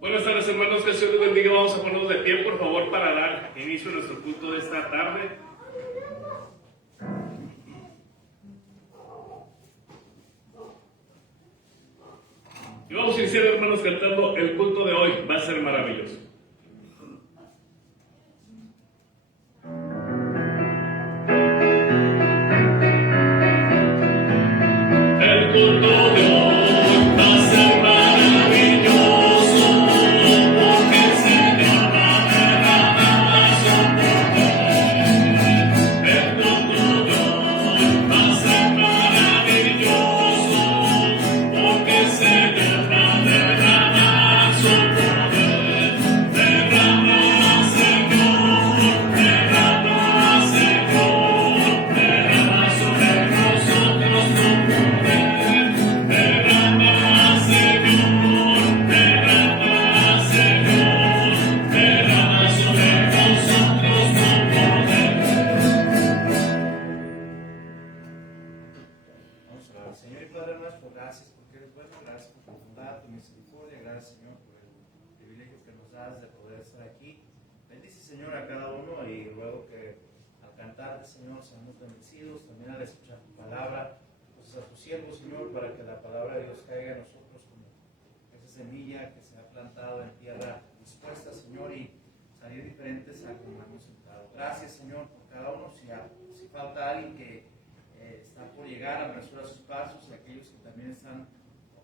Buenas tardes, hermanos, que el Señor les bendiga. Vamos a ponernos de pie, por favor, para dar inicio a nuestro culto de esta tarde. Y vamos a iniciar, hermanos, cantando el culto de hoy. Va a ser maravilloso. El culto de hoy va a ser maravilloso, porque el Señor va a derramar su poder. El culto de hoy va a ser maravilloso, porque el Señor va a derramar su poder. Derrama, Señor, derrama, Señor, derrama sobre nosotros tu poder. Derrama, Señor, derrama, Señor, derrama sobre nosotros tu poder. Vamos a orar. Señor y Padre nuestro, gracias porque eres bueno, gracias por tu bondad, tu misericordia, gracias Señor por el privilegio que nos das de poder estar aquí. Bendice Señor a cada uno y ruego que al cantar Señor seamos bendecidos, también al escuchar tu palabra, pues a tu siervo Señor, para que la palabra de Dios caiga en nosotros como esa semilla que se ha plantado en tierra dispuesta Señor y salir diferentes a como hemos entrado. Gracias Señor por cada uno, si falta alguien que está por llegar, apresura sus pasos, y aquellos que también están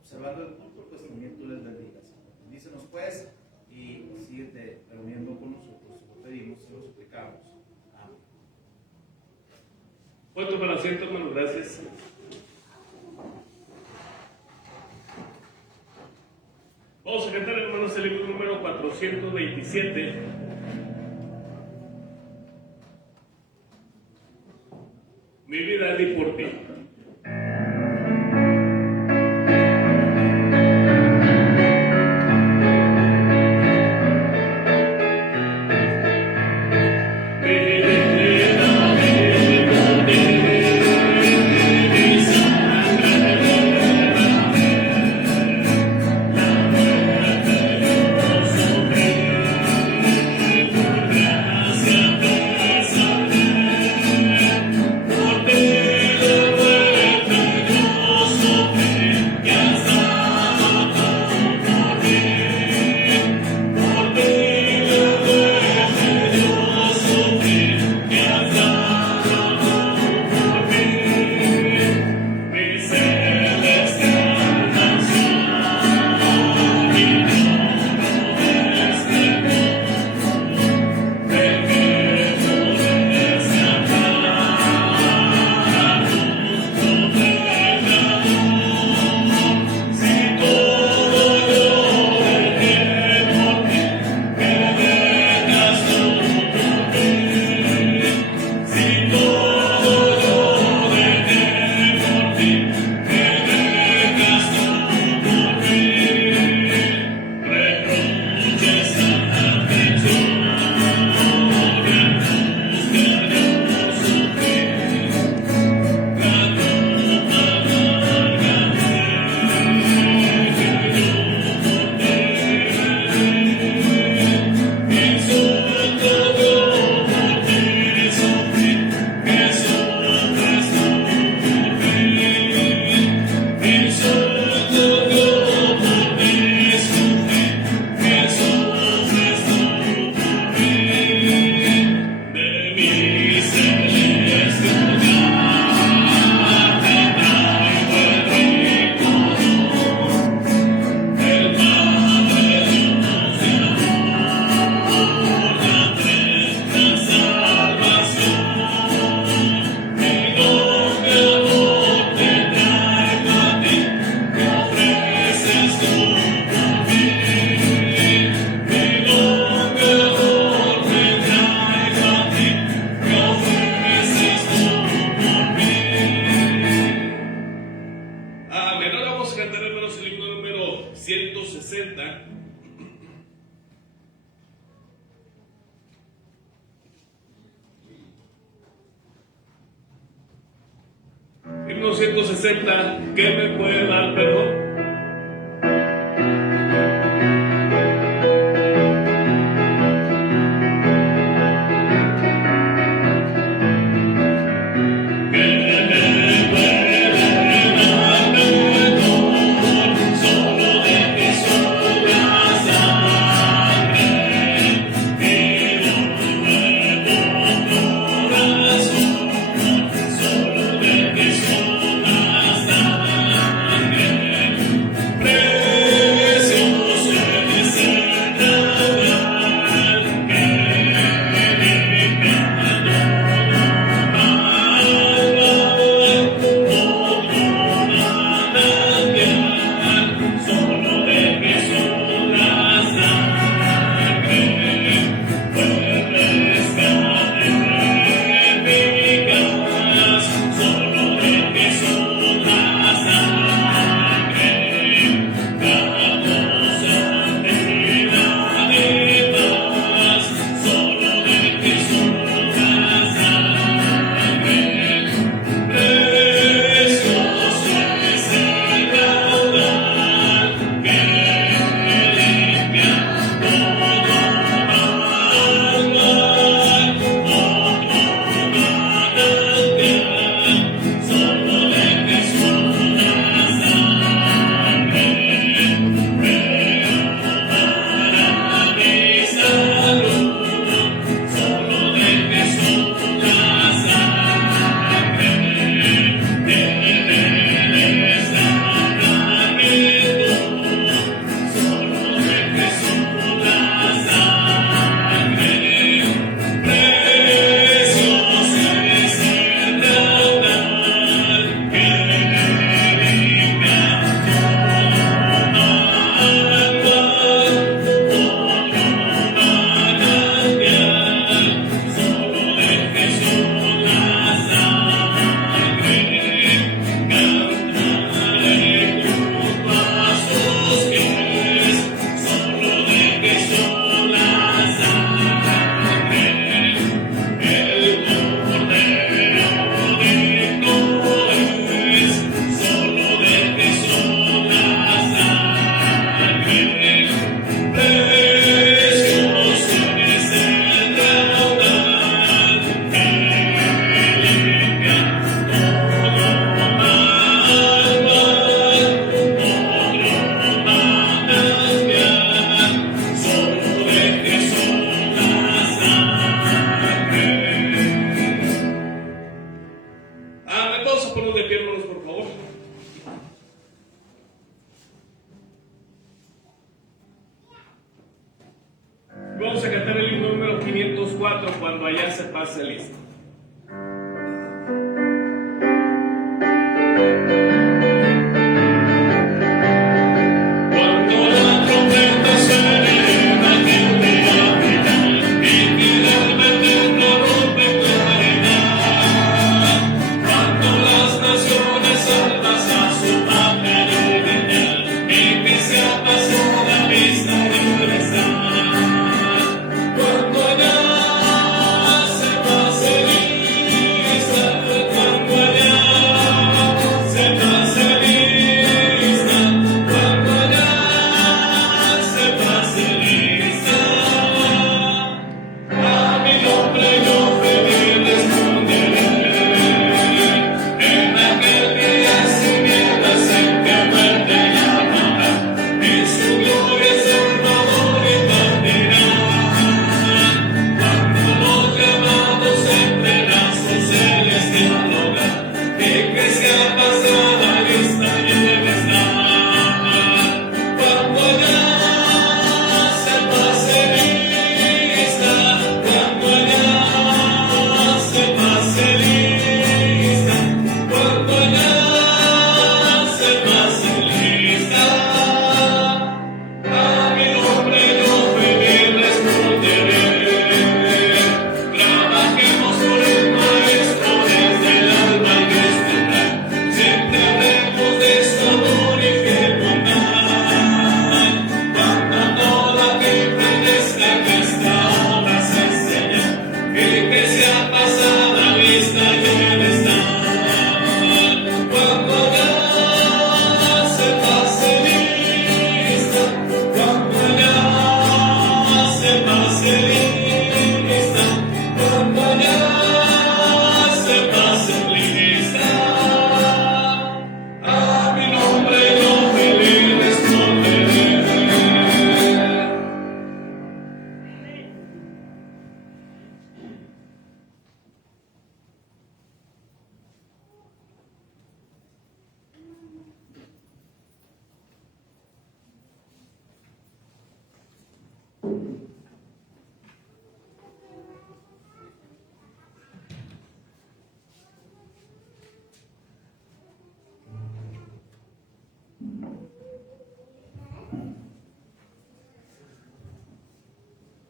observando el culto, pues también tú les bendigas. Bendícenos pues y síguete reuniendo con nosotros. Te lo pedimos y lo suplicamos. Amén. Pueden tomar asiento, hermanos, gracias. Vamos a cantar, hermanos, el libro número 427. Mi vida di por ti. Himno 160, ¿qué me puede dar perdón? Vamos a cantar el himno número 504, Cuando allá se pase listo.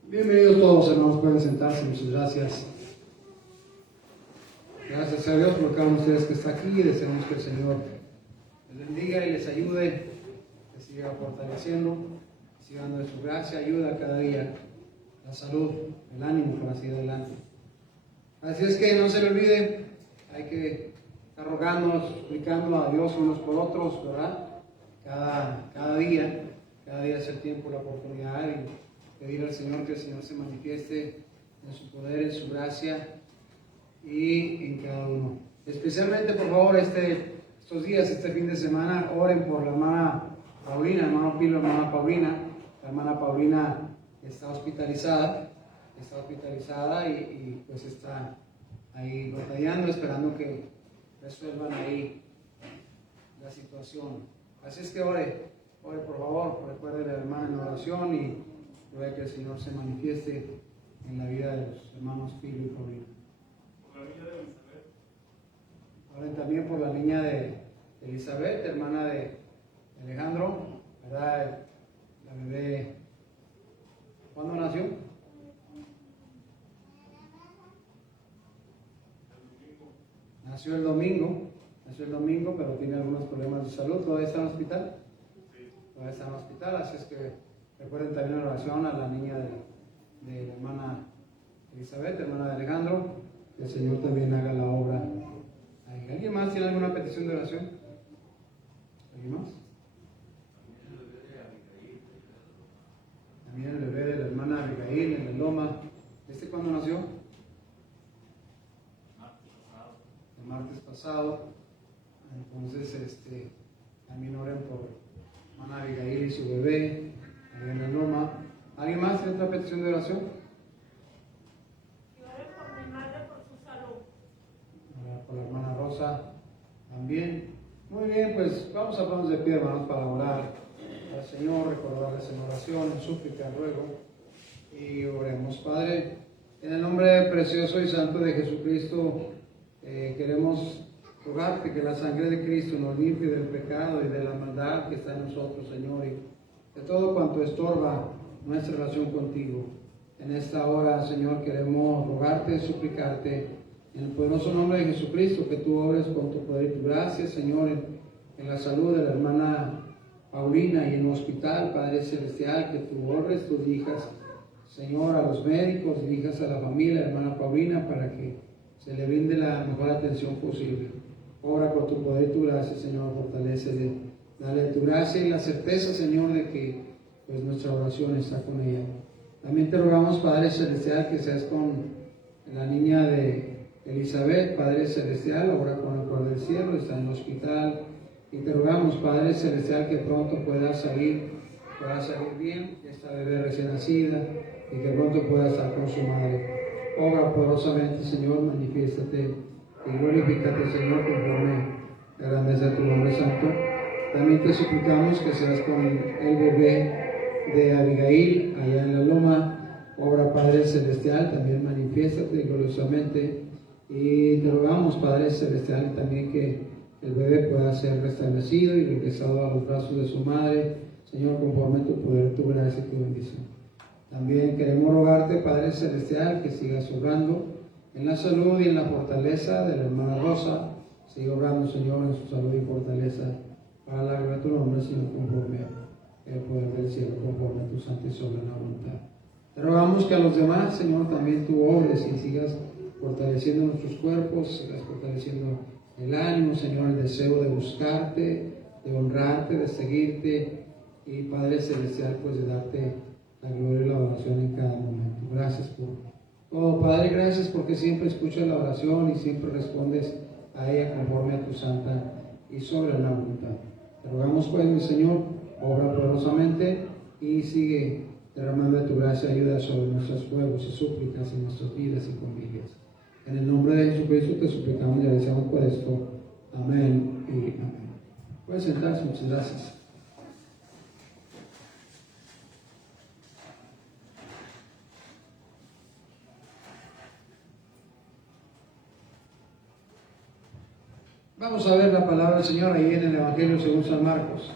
Bienvenidos todos, hermanos, pueden sentarse, muchas gracias. Gracias a Dios por cada uno de ustedes que está aquí. Deseamos que el Señor les bendiga y les ayude, les siga fortaleciendo, siga dando de su gracia, ayuda cada día, la salud, el ánimo para seguir adelante. Así es que no se le olvide, hay que estar rogándonos, suplicando a Dios unos por otros, ¿verdad? Cada día es el tiempo, la oportunidad, y pedir al Señor que el Señor se manifieste en su poder, en su gracia y en cada uno. Especialmente, por favor, estos días, este fin de semana, oren por la hermana Paulina, hermano Pilo, hermana Paulina. La hermana Paulina está hospitalizada y pues está ahí batallando, esperando que resuelvan ahí la situación. Así es que ore por favor, recuerde a la hermana en oración y ruega que el Señor se manifieste en la vida de los hermanos Pilo y Paulina. Por la niña de Elizabeth. Oren también por la niña de Elizabeth, hermana de Alejandro, ¿verdad? La bebé, ¿cuándo nació? Nació el domingo, pero tiene algunos problemas de salud. ¿Todavía está en el hospital? Sí. Todavía está en el hospital, así es que recuerden también en oración a la niña de la hermana Elizabeth, hermana de Alejandro, que el Señor también haga la obra ahí. ¿Alguien más tiene alguna petición de oración? ¿Alguien más? También el bebé de la hermana Abigail en el Loma. ¿Cuándo nació? El martes pasado. Entonces, también oren por hermana Abigail y su bebé ahí en el Loma. ¿Alguien más tiene otra petición de oración? Y oren por mi madre por su salud. Orar por la hermana Rosa también. Muy bien, pues vamos a ponernos de pie, hermanos, para orar al Señor, recordarles en oración, en súplica, en ruego, Y oremos. Padre, en el nombre precioso y santo de Jesucristo, queremos rogarte que la sangre de Cristo nos limpie del pecado y de la maldad que está en nosotros, Señor, y de todo cuanto estorba nuestra relación contigo. En esta hora, Señor, queremos rogarte y suplicarte en el poderoso nombre de Jesucristo que tú obres con tu poder y tu gracia, Señor, en la salud de la hermana Paulina y en el hospital, Padre Celestial, que tú obres, tú dirijas, Señor, a los médicos, dirijas a la familia, hermana Paulina, para que se le brinde la mejor atención posible. Obra con tu poder y tu gracia, Señor, fortalécele. Dale tu gracia y la certeza, Señor, de que pues, nuestra oración está con ella. También te rogamos, Padre Celestial, que seas con la niña de Elizabeth, Padre Celestial, obra con el poder del cielo, está en el hospital. Y te rogamos, Padre Celestial, que pronto pueda salir bien, esta bebé recién nacida, y que pronto pueda estar con su madre. Obra poderosamente, Señor, manifiéstate y glorifícate, Señor, conforme la grandeza de tu nombre santo. También te suplicamos que seas con el bebé de Abigail, allá en la loma. Obra, Padre Celestial, también manifiéstate gloriosamente. Y te rogamos, Padre Celestial, también que el bebé pueda ser restablecido y regresado a los brazos de su madre, Señor, conforme tu poder, tu gracia y tu bendición. También queremos rogarte, Padre Celestial, que sigas obrando en la salud y en la fortaleza de la hermana Rosa. Sigue obrando, Señor, en su salud y fortaleza para la gloria de tu nombre, Señor, conforme el poder del cielo, conforme a tu santa y soberana voluntad. Te rogamos que a los demás, Señor, también tú obres y sigas fortaleciendo nuestros cuerpos, sigas fortaleciendo el ánimo, Señor, el deseo de buscarte, de honrarte, de seguirte y, Padre Celestial, pues de darte la gloria y la oración en cada momento. Gracias por todo, Padre, gracias porque siempre escuchas la oración y siempre respondes a ella conforme a tu santa y soberana voluntad. Te rogamos, pues, mi Señor, obra poderosamente y sigue derramando de tu gracia y ayuda sobre nuestros fuegos y súplicas en nuestras vidas y familias. En el nombre de Jesucristo te suplicamos y agradecemos por esto. Amén y amén. Pueden sentarse, muchas gracias. Vamos a ver la palabra del Señor ahí en el Evangelio según San Marcos.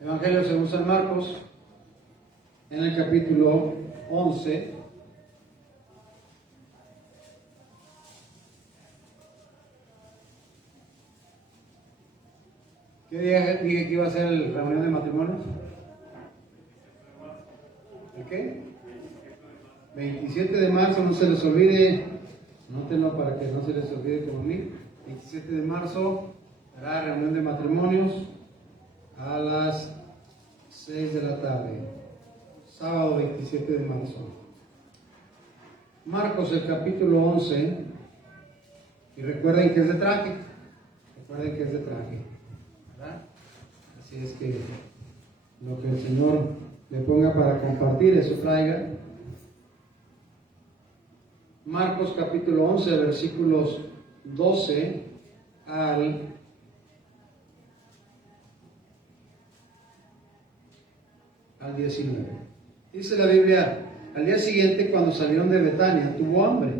Evangelio según San Marcos, en el capítulo 11. ¿Qué día dije que iba a ser la reunión de matrimonios? ¿El qué? 27 de marzo, no se les olvide, anótenlo para que no se les olvide como a mí. 27 de marzo, hará reunión de matrimonios a las 6 de la tarde, sábado 27 de marzo. Marcos, el capítulo 11, y recuerden que es de traje, ¿verdad? Así es que lo que el Señor le ponga para compartir, eso traiga. Marcos capítulo 11, versículos 12 al 19. Dice la Biblia: al día siguiente, cuando salieron de Betania, tuvo hambre,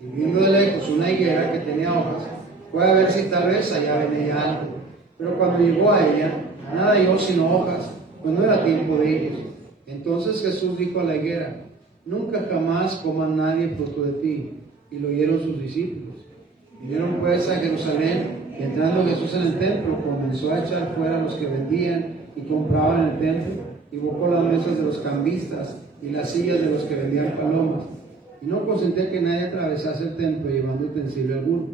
y viendo de lejos una higuera que tenía hojas, fue a ver si tal vez allá venía algo. Pero cuando llegó a ella, nada halló sino hojas, pues no era tiempo de ellos. Entonces Jesús dijo a la higuera: nunca jamás coma nadie fruto de ti. Y lo oyeron sus discípulos. Vinieron pues a Jerusalén, y entrando Jesús en el templo, comenzó a echar fuera a los que vendían y compraban en el templo, y bocó las mesas de los cambistas y las sillas de los que vendían palomas. Y no consentía que nadie atravesase el templo llevando utensilio alguno.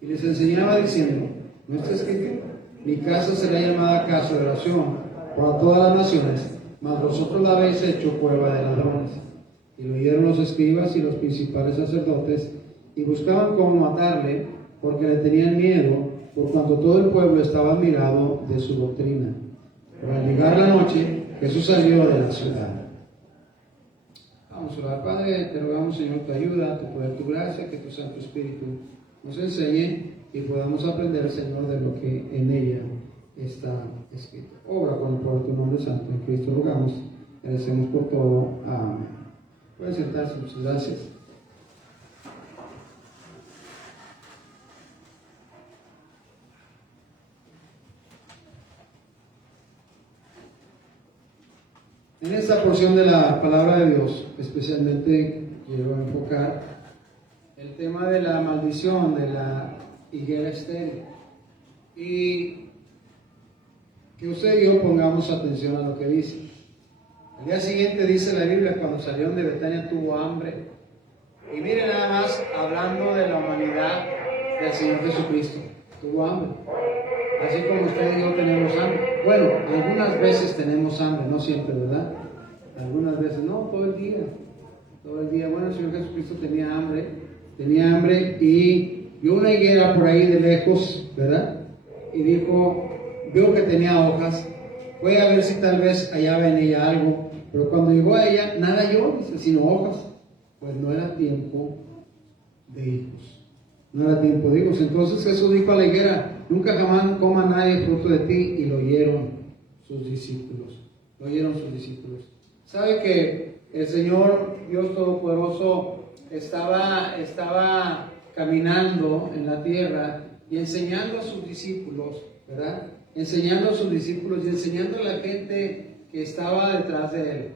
Y les enseñaba diciendo: ¿no está escrito? Mi casa será llamada casa de oración para todas las naciones, mas vosotros la habéis hecho cueva de ladrones. Y lo oyeron los escribas y los principales sacerdotes, y buscaban cómo matarle, porque le tenían miedo, por cuanto todo el pueblo estaba admirado de su doctrina. Pero al llegar la noche, Jesús salió de la ciudad. Vamos a orar. Padre, te rogamos, Señor, tu ayuda, tu poder, tu gracia, que tu Santo Espíritu nos enseñe y podamos aprender, Señor, de lo que en ella está escrito. Obra con el poder de tu nombre santo. En Cristo rogamos. Agradecemos por todo. Amén. Pueden sentarse. Muchas gracias. En esta porción de la palabra de Dios, especialmente quiero enfocar el tema de la maldición de la higuera estéril. Y que usted y yo pongamos atención a lo que dice. Al día siguiente dice la Biblia, cuando salieron de Betania tuvo hambre. Y miren nada más, hablando de la humanidad del Señor Jesucristo, tuvo hambre. Así como usted y yo tenemos hambre. Bueno, algunas veces tenemos hambre, no siempre, ¿verdad? Algunas veces, no, todo el día. Todo el día. Bueno, el Señor Jesucristo tenía hambre y vio una higuera por ahí de lejos, ¿verdad? Y dijo, vio que tenía hojas, fue a ver si tal vez hallaba en ella algo, pero cuando llegó a ella, nada halló, dice, sino hojas. Pues no era tiempo de higos. No era tiempo de higos. Entonces Jesús dijo a la higuera, nunca jamás coma nadie fruto de ti, y lo oyeron sus discípulos. Lo oyeron sus discípulos. ¿Sabe que el Señor Dios Todopoderoso estaba caminando en la tierra y enseñando a sus discípulos, ¿verdad? Enseñando a sus discípulos y enseñando a la gente que estaba detrás de él,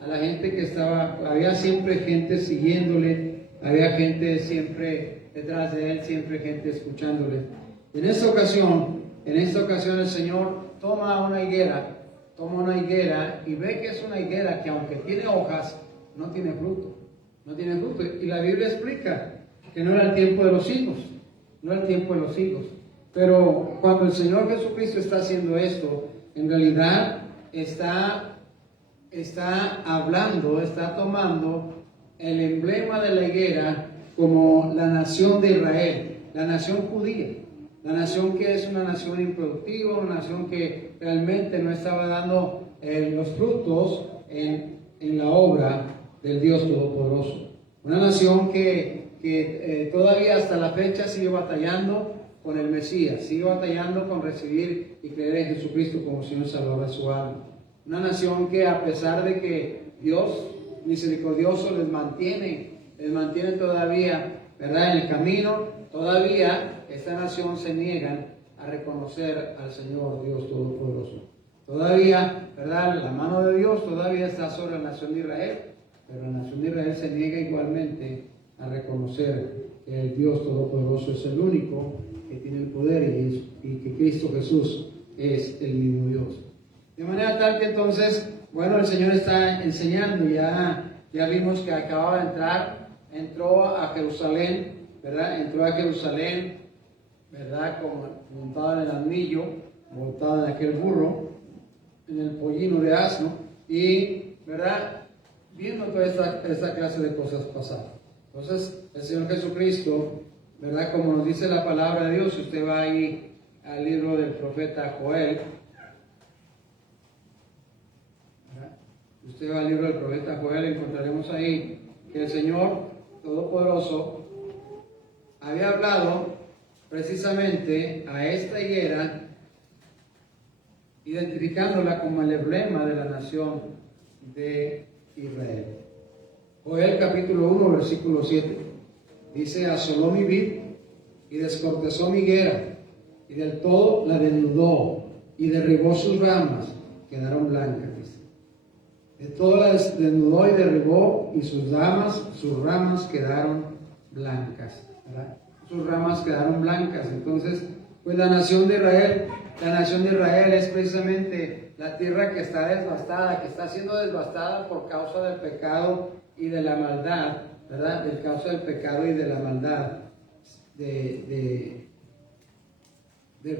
a la gente que estaba, había siempre gente siguiéndole, había gente siempre detrás de él, siempre gente escuchándole. En esta ocasión el Señor toma una higuera y ve que es una higuera que aunque tiene hojas, no tiene fruto. Y la Biblia explica que no era el tiempo de los higos, Pero cuando el Señor Jesucristo está haciendo esto, en realidad está hablando, está tomando el emblema de la higuera como la nación de Israel, la nación judía, la nación que es una nación improductiva, una nación que realmente no estaba dando los frutos en la obra del Dios Todopoderoso. Una nación que todavía hasta la fecha sigue batallando con el Mesías, sigue batallando con recibir y creer en Jesucristo como Señor y Salvador de su alma. Una nación que a pesar de que Dios misericordioso les mantiene todavía, ¿verdad?, en el camino, todavía esta nación se niegan a reconocer al Señor Dios Todopoderoso. Todavía, ¿verdad?, la mano de Dios todavía está sobre la nación de Israel, pero la nación de Israel se niega igualmente a reconocer que el Dios Todopoderoso es el único que tiene el poder y que Cristo Jesús es el mismo Dios. De manera tal que entonces, bueno, el Señor está enseñando, ya vimos que acababa de entrar, entró a Jerusalén, ¿verdad? Entró a Jerusalén, ¿verdad? Como montado en el asnillo, montado en aquel burro, en el pollino de asno, y, ¿verdad?, viendo toda esta clase de cosas pasar. Entonces, el Señor Jesucristo, ¿verdad?, como nos dice la palabra de Dios, si usted va ahí al libro del profeta Joel, ¿verdad?, si usted va al libro del profeta Joel, encontraremos ahí que el Señor Todopoderoso había hablado precisamente a esta higuera, identificándola como el emblema de la nación de Israel. Joel capítulo 1, versículo 7. Dice, asoló mi vid y descortezó mi higuera, y del todo la desnudó, y derribó sus ramas, quedaron blancas. Dice. De todo la desnudó y derribó, y sus ramas quedaron blancas. ¿Verdad? Sus ramas quedaron blancas. Entonces, pues la nación de Israel es precisamente la tierra que está devastada, que está siendo devastada por causa del pecado y de la maldad, ¿verdad? Por causa del pecado y de la maldad,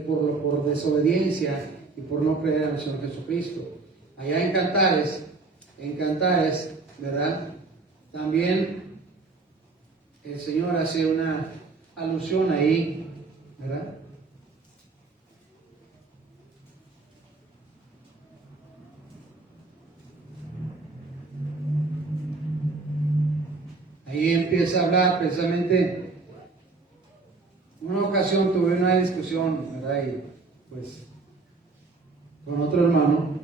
por desobediencia y por no creer en el Señor Jesucristo. Allá en Cantares, ¿verdad? También el Señor hace una alusión ahí, ¿verdad? ahí empieza a hablar precisamente. Una ocasión tuve una discusión, ¿verdad? Y pues con otro hermano,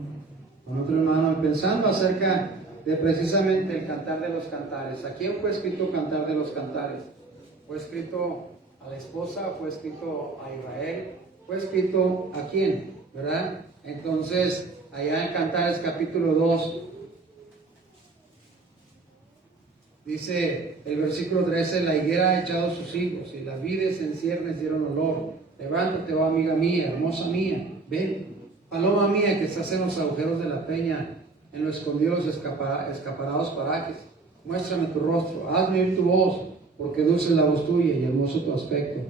pensando acerca de precisamente el Cantar de los Cantares. ¿A quién fue escrito Cantar de los Cantares? ¿Fue escrito a la esposa? ¿Fue escrito a Israel? ¿Fue escrito a quién? ¿Verdad? Entonces, allá en Cantares capítulo 2, dice el versículo 13: la higuera ha echado sus higos y las vides en ciernes dieron olor. Levántate, oh amiga mía, hermosa mía, ven. Paloma mía que estás en los agujeros de la peña, en los escondidos escaparados parajes. Muéstrame tu rostro, hazme oír tu voz, porque dulce es la voz tuya y hermoso tu aspecto.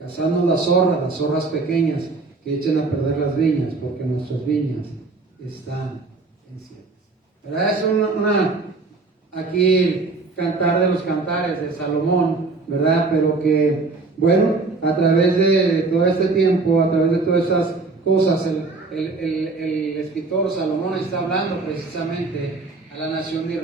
Cazadnos las zorras pequeñas que echen a perder las viñas, porque nuestras viñas están en ciernes. ¿Verdad? Es aquí el Cantar de los Cantares de Salomón, ¿verdad? Pero que, bueno, a través de todo este tiempo, a través de todas estas cosas, el escritor Salomón está hablando precisamente a la nación de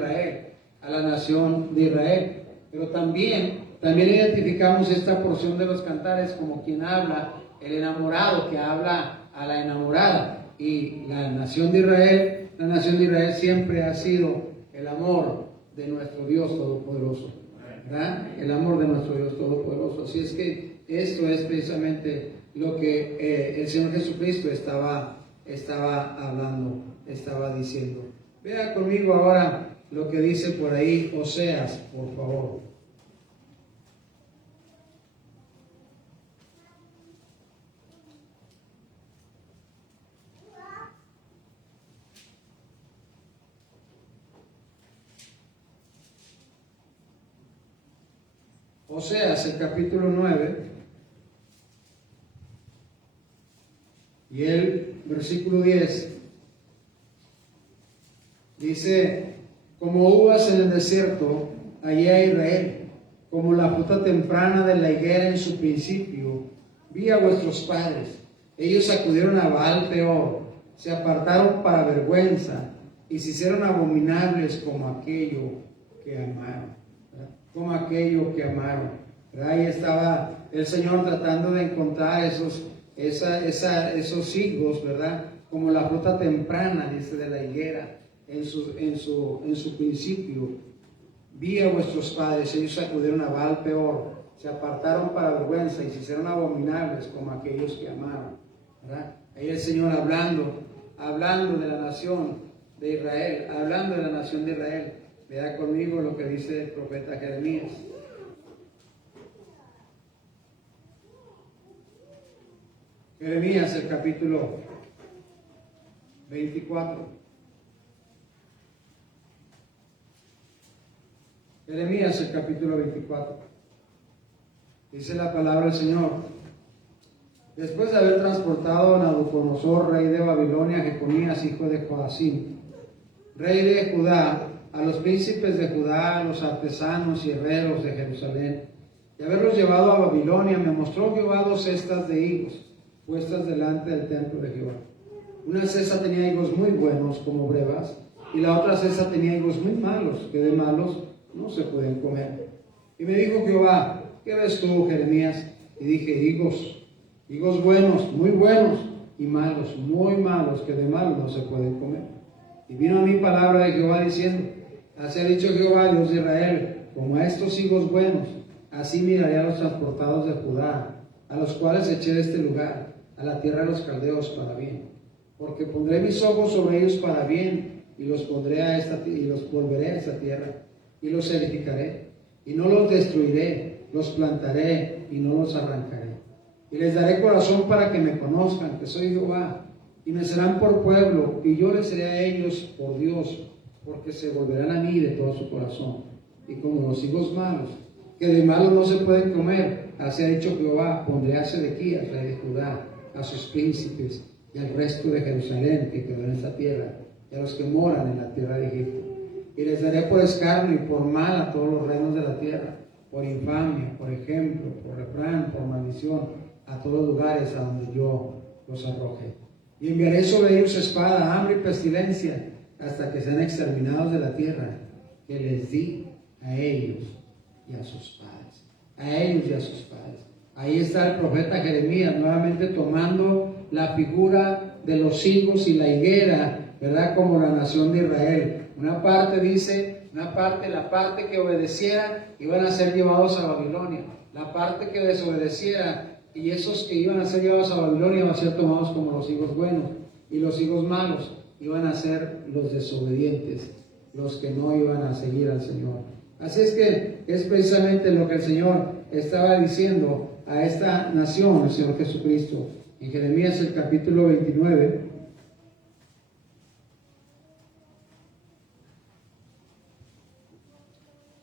Israel, pero también identificamos esta porción de los cantares como quien habla, el enamorado que habla a la enamorada, y la nación de Israel siempre ha sido el amor de nuestro Dios Todopoderoso, ¿verdad? El amor de nuestro Dios Todopoderoso. Así es que esto es precisamente lo que el Señor Jesucristo estaba hablando, estaba diciendo. Vea conmigo ahora lo que dice por ahí Oseas, por favor. Oseas, el capítulo 9, y el versículo 10, dice: como uvas en el desierto, hallé a Israel, como la fruta temprana de la higuera en su principio, vi a vuestros padres. Ellos acudieron a Baal Peor, se apartaron para vergüenza, y se hicieron abominables como aquello que amaron. Como aquello que amaron. ¿Verdad? Ahí estaba el Señor tratando de encontrar esos higos, ¿verdad? Como la fruta temprana, dice, de la higuera en su principio. Vi a vuestros padres, ellos acudieron a Baal Peor, se apartaron para vergüenza y se hicieron abominables como aquellos que amaron. ¿Verdad? Ahí el Señor hablando de la nación de Israel, Vea conmigo lo que dice el profeta Jeremías. Jeremías, el capítulo 24. Jeremías, el capítulo 24. Dice la palabra del Señor: después de haber transportado a Nabucodonosor, rey de Babilonia, a Jeconías, hijo de Joacim, rey de Judá, a los príncipes de Judá, a los artesanos y herreros de Jerusalén, y haberlos llevado a Babilonia, me mostró Jehová 2 cestas de higos puestas delante del templo de Jehová. Una cesta tenía higos muy buenos como brevas, y la otra cesta tenía higos muy malos, que de malos no se pueden comer. Y me dijo Jehová: ¿qué ves tú, Jeremías? Y dije: higos buenos, muy buenos, y malos, muy malos, que de malos no se pueden comer. Y vino a mí palabra de Jehová diciendo: así ha dicho Jehová, Dios de Israel, como a estos higos buenos, así miraré a los transportados de Judá, a los cuales eché de este lugar, a la tierra de los caldeos para bien. Porque pondré mis ojos sobre ellos para bien, y los volveré a esta tierra, y los edificaré, y no los destruiré, los plantaré, y no los arrancaré. Y les daré corazón para que me conozcan, que soy Jehová, y me serán por pueblo, y yo les seré a ellos por Dios, porque se volverán a mí de todo su corazón. Y como los higos malos, que de malos no se pueden comer, así ha dicho Jehová, pondré a Sedequías, rey de Judá, a sus príncipes, y al resto de Jerusalén que quedó en esta tierra, y a los que moran en la tierra de Egipto. Y les daré por escarnio y por mal a todos los reinos de la tierra, por infamia, por ejemplo, por refrán, por maldición, a todos los lugares a donde yo los arroje. Y enviaré sobre ellos espada, hambre y pestilencia, hasta que sean exterminados de la tierra que les di a ellos y a sus padres. A ellos y a sus padres. Ahí está el profeta Jeremías nuevamente tomando la figura de los higos y la higuera, ¿verdad? Como la nación de Israel. Una parte dice, la parte que obedeciera iban a ser llevados a Babilonia. La parte que desobedeciera y esos que iban a ser llevados a Babilonia iban a ser tomados como los higos buenos. Y los higos malos iban a ser los desobedientes, los que no iban a seguir al Señor. Así es que es precisamente lo que el Señor estaba diciendo a esta nación, el Señor Jesucristo. En Jeremías el capítulo 29,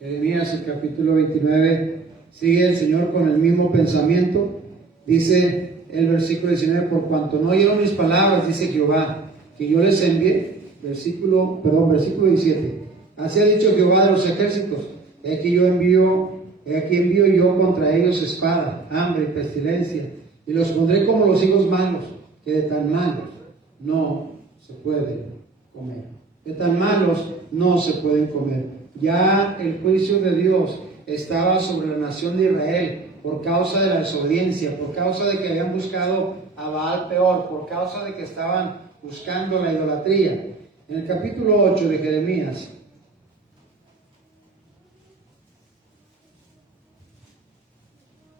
Jeremías el capítulo 29, sigue el Señor con el mismo pensamiento. Dice el versículo 19, por cuanto no oyeron mis palabras, dice Jehová, que yo les envié, versículo 17, así ha dicho Jehová de los ejércitos, he aquí envío yo contra ellos espada, hambre y pestilencia, y los pondré como los higos malos, que de tan malos no se pueden comer. De tan malos no se pueden comer. Ya el juicio de Dios estaba sobre la nación de Israel por causa de la desobediencia, por causa de que habían buscado a Baal peor, por causa de que estaban buscando la idolatría. En el capítulo 8 de Jeremías,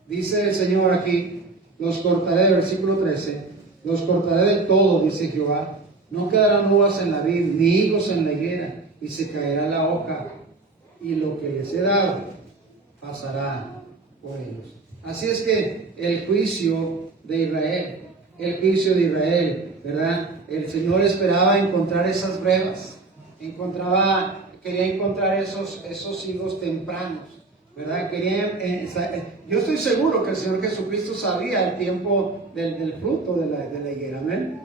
dice el Señor aquí, los cortaré, versículo 13, los cortaré del todo, dice Jehová, no quedarán uvas en la vid, ni higos en la higuera, y se caerá la hoja, y lo que les he dado pasará por ellos. Así es que el juicio de Israel, ¿verdad? El Señor esperaba encontrar esas brevas, quería encontrar esos higos tempranos, ¿verdad? Yo estoy seguro que el Señor Jesucristo sabía el tiempo del fruto de la higuera, amén.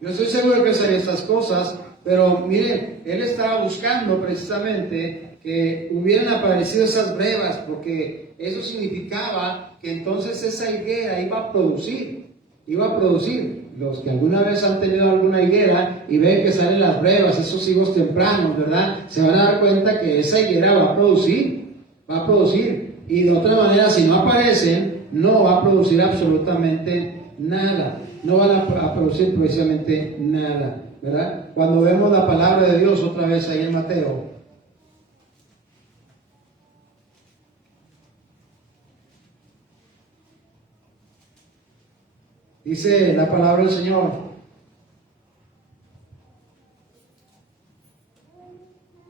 Yo estoy seguro que Él sabía estas cosas, pero miren, Él estaba buscando precisamente que hubieran aparecido esas brevas, porque eso significaba que entonces esa higuera iba a producir. Los que alguna vez han tenido alguna higuera y ven que salen las brevas, esos higos tempranos, ¿verdad? Se van a dar cuenta que esa higuera va a producir. Y de otra manera, si no aparecen, no va a producir absolutamente nada. No van a producir precisamente nada, ¿verdad? Cuando vemos la palabra de Dios otra vez ahí en Mateo, dice la palabra del Señor,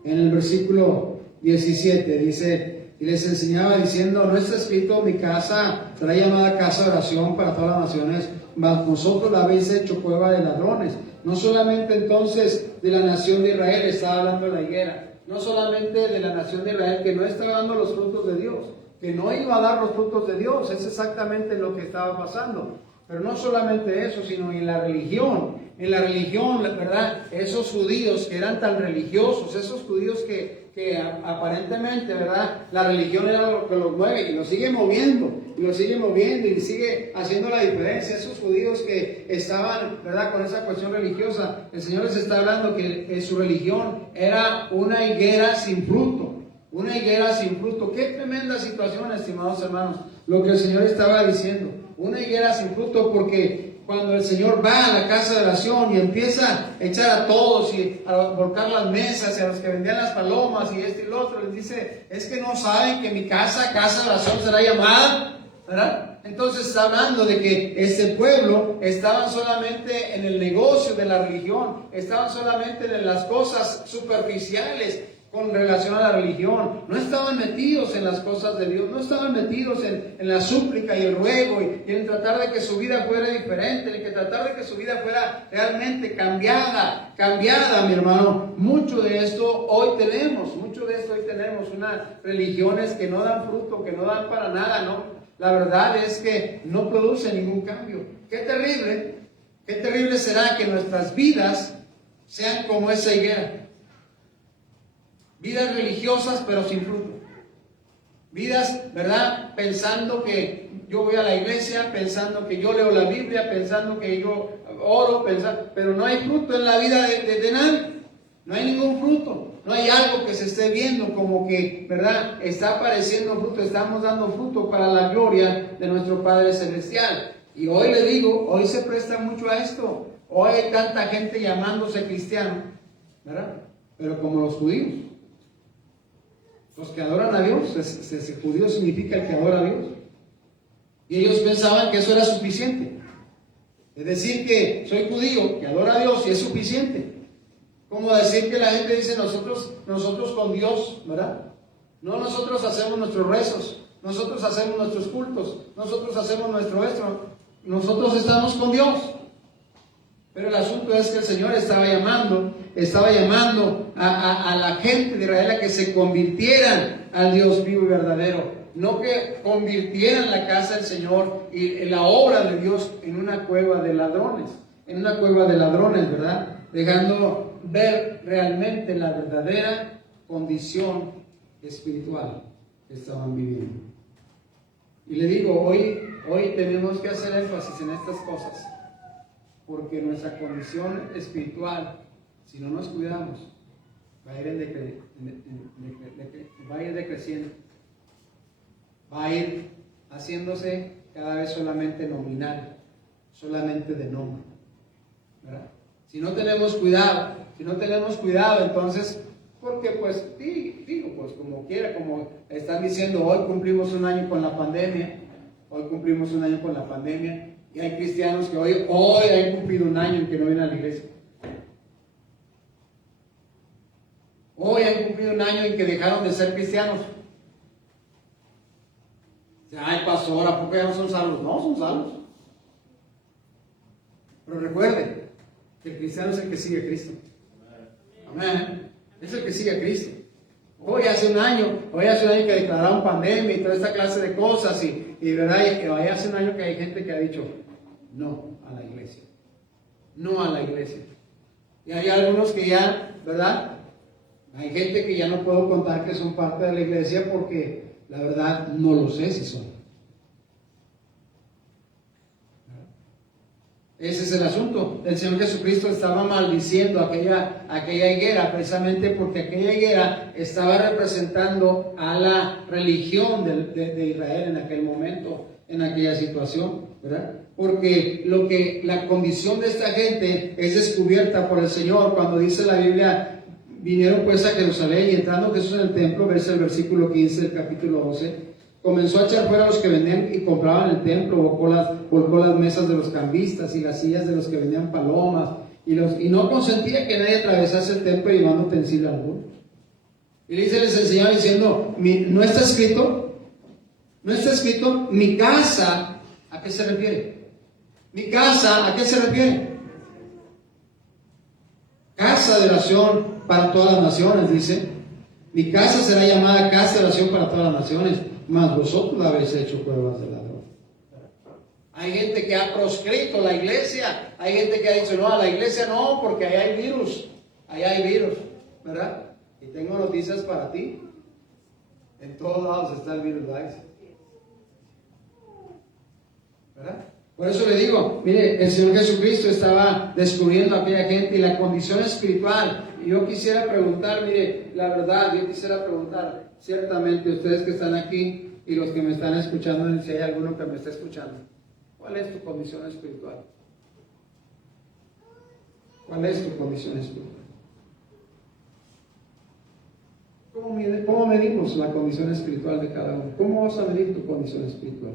en el versículo 17, dice, y les enseñaba diciendo, no está escrito, mi casa será llamada casa de oración para todas las naciones, mas vosotros la habéis hecho cueva de ladrones. No solamente entonces de la nación de Israel estaba hablando la higuera, no solamente de la nación de Israel que no estaba dando los frutos de Dios, que no iba a dar los frutos de Dios, es exactamente lo que estaba pasando. Pero no solamente eso, sino en la religión, ¿verdad? Esos judíos que eran tan religiosos, esos judíos que aparentemente, ¿verdad? La religión era lo que los mueve y lo sigue moviendo, y sigue haciendo la diferencia. Esos judíos que estaban, ¿verdad? Con esa cuestión religiosa, el Señor les está hablando que su religión era una higuera sin fruto. Una higuera sin fruto. Qué tremenda situación, estimados hermanos, lo que el Señor estaba diciendo. Una higuera sin fruto, porque cuando el Señor va a la casa de oración y empieza a echar a todos y a volcar las mesas y a los que vendían las palomas y esto y lo otro, les dice, es que no saben que mi casa de oración será llamada, ¿verdad? Entonces está hablando de que este pueblo estaban solamente en el negocio de la religión, estaban solamente en las cosas superficiales con relación a la religión, no estaban metidos en las cosas de Dios, no estaban metidos en la súplica y el ruego y en tratar de que su vida fuera diferente, en tratar de que su vida fuera realmente cambiada, mi hermano. Mucho de esto hoy tenemos, unas religiones que no dan fruto, que no dan para nada, ¿no? La verdad es que no produce ningún cambio. Qué terrible será que nuestras vidas sean como esa higuera. Vidas religiosas pero sin fruto. Vidas, ¿verdad? Pensando que yo voy a la iglesia, pensando que yo leo la Biblia, pensando que yo oro, pero no hay fruto en la vida de nadie. No hay ningún fruto. no hay algo que se esté viendo como que, ¿verdad? Está apareciendo fruto, estamos dando fruto para la gloria de nuestro Padre Celestial. Y hoy le digo, hoy se presta mucho a esto. Hoy hay tanta gente llamándose cristiano, ¿verdad? Pero como los judíos. Los que adoran a Dios, judío significa el que adora a Dios. Y ellos pensaban que eso era suficiente. Es decir, que soy judío, que adora a Dios y es suficiente. Como decir que la gente dice nosotros con Dios, ¿verdad? No, nosotros hacemos nuestros rezos, nosotros hacemos nuestros cultos, nosotros hacemos nuestro esto, nosotros estamos con Dios. Pero el asunto es que el Señor estaba llamando a la gente de Israel a que se convirtieran al Dios vivo y verdadero. No que convirtieran la casa del Señor y la obra de Dios en una cueva de ladrones. ¿Verdad? Dejando ver realmente la verdadera condición espiritual que estaban viviendo. Y le digo, hoy tenemos que hacer énfasis en estas cosas, porque nuestra condición espiritual, si no nos cuidamos, va a ir decreciendo, va a ir haciéndose cada vez solamente nominal, solamente de nombre, ¿verdad? Si no tenemos cuidado, entonces, porque pues, digo, pues como quiera, como están diciendo, hoy cumplimos un año con la pandemia, y hay cristianos que hoy han cumplido un año en que no vienen a la iglesia. Hoy han cumplido un año en que dejaron de ser cristianos. Ay, pastor, ¿a poco ya no son salvos? No, son salvos. Pero recuerde que el cristiano es el que sigue a Cristo. Amén. Es el que sigue a Cristo. Hoy hace un año que declararon pandemia y toda esta clase de cosas y verdad, y hoy hace un año que hay gente que ha dicho no a la iglesia. Y hay algunos que ya, ¿verdad? Hay gente que ya no puedo contar que son parte de la iglesia porque la verdad no lo sé si son. Ese es el asunto. El Señor Jesucristo estaba maldiciendo aquella higuera precisamente porque aquella higuera estaba representando a la religión de Israel en aquel momento, en aquella situación, ¿verdad? Porque la condición de esta gente es descubierta por el Señor cuando dice la Biblia, vinieron pues a Jerusalén y entrando Jesús en el templo, verse el versículo 15 del capítulo 12, comenzó a echar fuera a los que vendían y compraban el templo, volcó las mesas de los cambistas y las sillas de los que vendían palomas, y no consentía que nadie atravesase el templo llevando utensilio alguno. Y les enseñaba diciendo, ¿no está escrito, mi casa? ¿A qué se refiere? Mi casa, ¿a qué se refiere? Casa de oración para todas las naciones, dice. Mi casa será llamada casa de oración para todas las naciones, mas vosotros la habéis hecho cuevas de ladrón. Hay gente que ha proscrito la iglesia, hay gente que ha dicho, no, a la iglesia no, porque allá hay virus, ¿verdad? Y tengo noticias para ti. En todos lados está el virus, ¿verdad? Por eso le digo, mire, el Señor Jesucristo estaba descubriendo a aquella gente y la condición espiritual. Y yo quisiera preguntar, mire, la verdad, ciertamente ustedes que están aquí y los que me están escuchando, si hay alguno que me está escuchando, ¿cuál es tu condición espiritual? ¿Cuál es tu condición espiritual? ¿Cómo medimos la condición espiritual de cada uno? ¿Cómo vas a medir tu condición espiritual?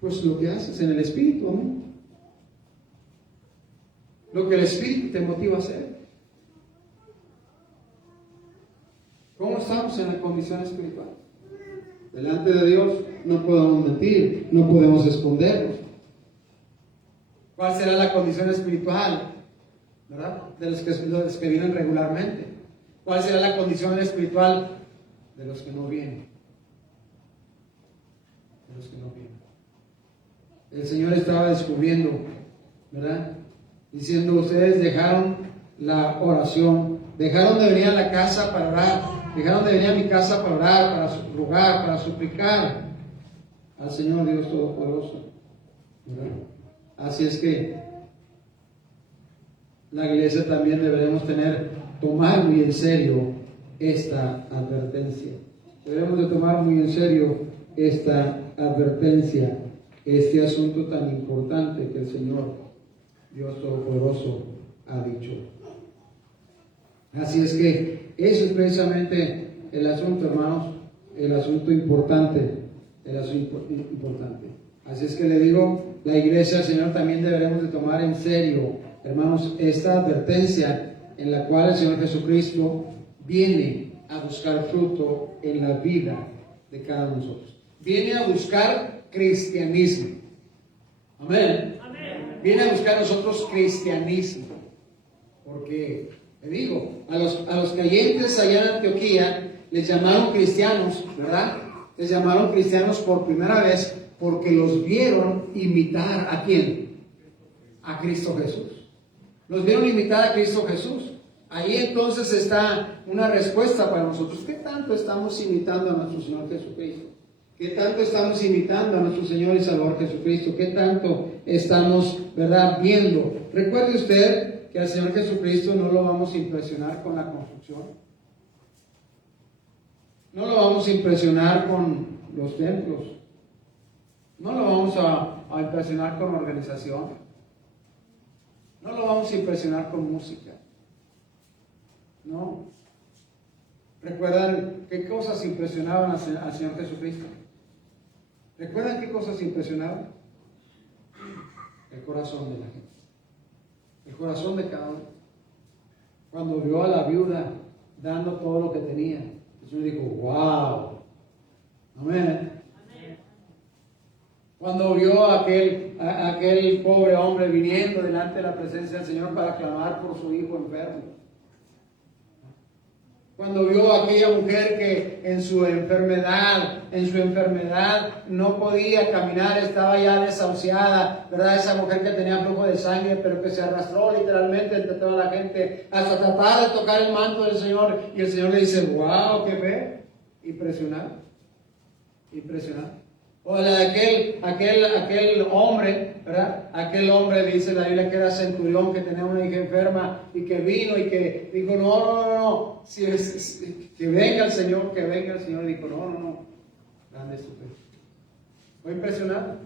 Pues lo que haces en el Espíritu, amén. Lo que el Espíritu te motiva a hacer. ¿Cómo estamos en la condición espiritual? Delante de Dios no podemos mentir, no podemos escondernos. ¿Cuál será la condición espiritual? ¿Verdad? De los que vienen regularmente. ¿Cuál será la condición espiritual de los que no vienen? El Señor estaba descubriendo, ¿verdad? Diciendo, ustedes dejaron la oración, dejaron de venir a la casa para orar, dejaron de venir a mi casa para orar, para rogar, para suplicar al Señor Dios Todopoderoso, ¿verdad? Así es que la iglesia también deberemos tener tomar muy en serio esta advertencia. Debemos de tomar muy en serio esta advertencia, este asunto tan importante que el Señor Dios Todopoderoso ha dicho. Así es que eso es precisamente el asunto, hermanos, el asunto importante, Así es que le digo, la iglesia del Señor también deberemos de tomar en serio, hermanos, esta advertencia en la cual el Señor Jesucristo viene a buscar fruto en la vida de cada uno de nosotros. Viene a buscar cristianismo. Amén. Viene a buscar nosotros cristianismo. Porque, le digo, a los creyentes allá en Antioquía les llamaron cristianos, ¿verdad? Les llamaron cristianos por primera vez porque los vieron imitar ¿a quién? A Cristo Jesús. Los vieron imitar a Cristo Jesús. Ahí entonces está una respuesta para nosotros. ¿Qué tanto estamos imitando a nuestro Señor Jesucristo? ¿Qué tanto estamos imitando a nuestro Señor y Salvador Jesucristo? ¿Qué tanto estamos, verdad, viendo? Recuerde usted que al Señor Jesucristo no lo vamos a impresionar con la construcción. No lo vamos a impresionar con los templos. No lo vamos a impresionar con organización. No lo vamos a impresionar con música. No. ¿Recuerdan qué cosas impresionaban al Señor Jesucristo? ¿Recuerdan qué cosas impresionaban? El corazón de la gente. El corazón de cada uno. Cuando vio a la viuda dando todo lo que tenía, el Señor dijo, wow. Amén. Cuando vio a aquel pobre hombre viniendo delante de la presencia del Señor para clamar por su hijo enfermo. Cuando vio a aquella mujer que en su enfermedad no podía caminar, estaba ya desahuciada, ¿verdad? Esa mujer que tenía flujo de sangre, pero que se arrastró literalmente entre toda la gente hasta tratar de tocar el manto del Señor. Y el Señor le dice, wow, ¿qué ve? Impresionante. O la de aquel hombre, ¿verdad? Aquel hombre, dice la Biblia, que era centurión, que tenía una hija enferma y que vino y que dijo, no, que venga el Señor, Y dijo, no, grande es tu fe. Fue impresionante.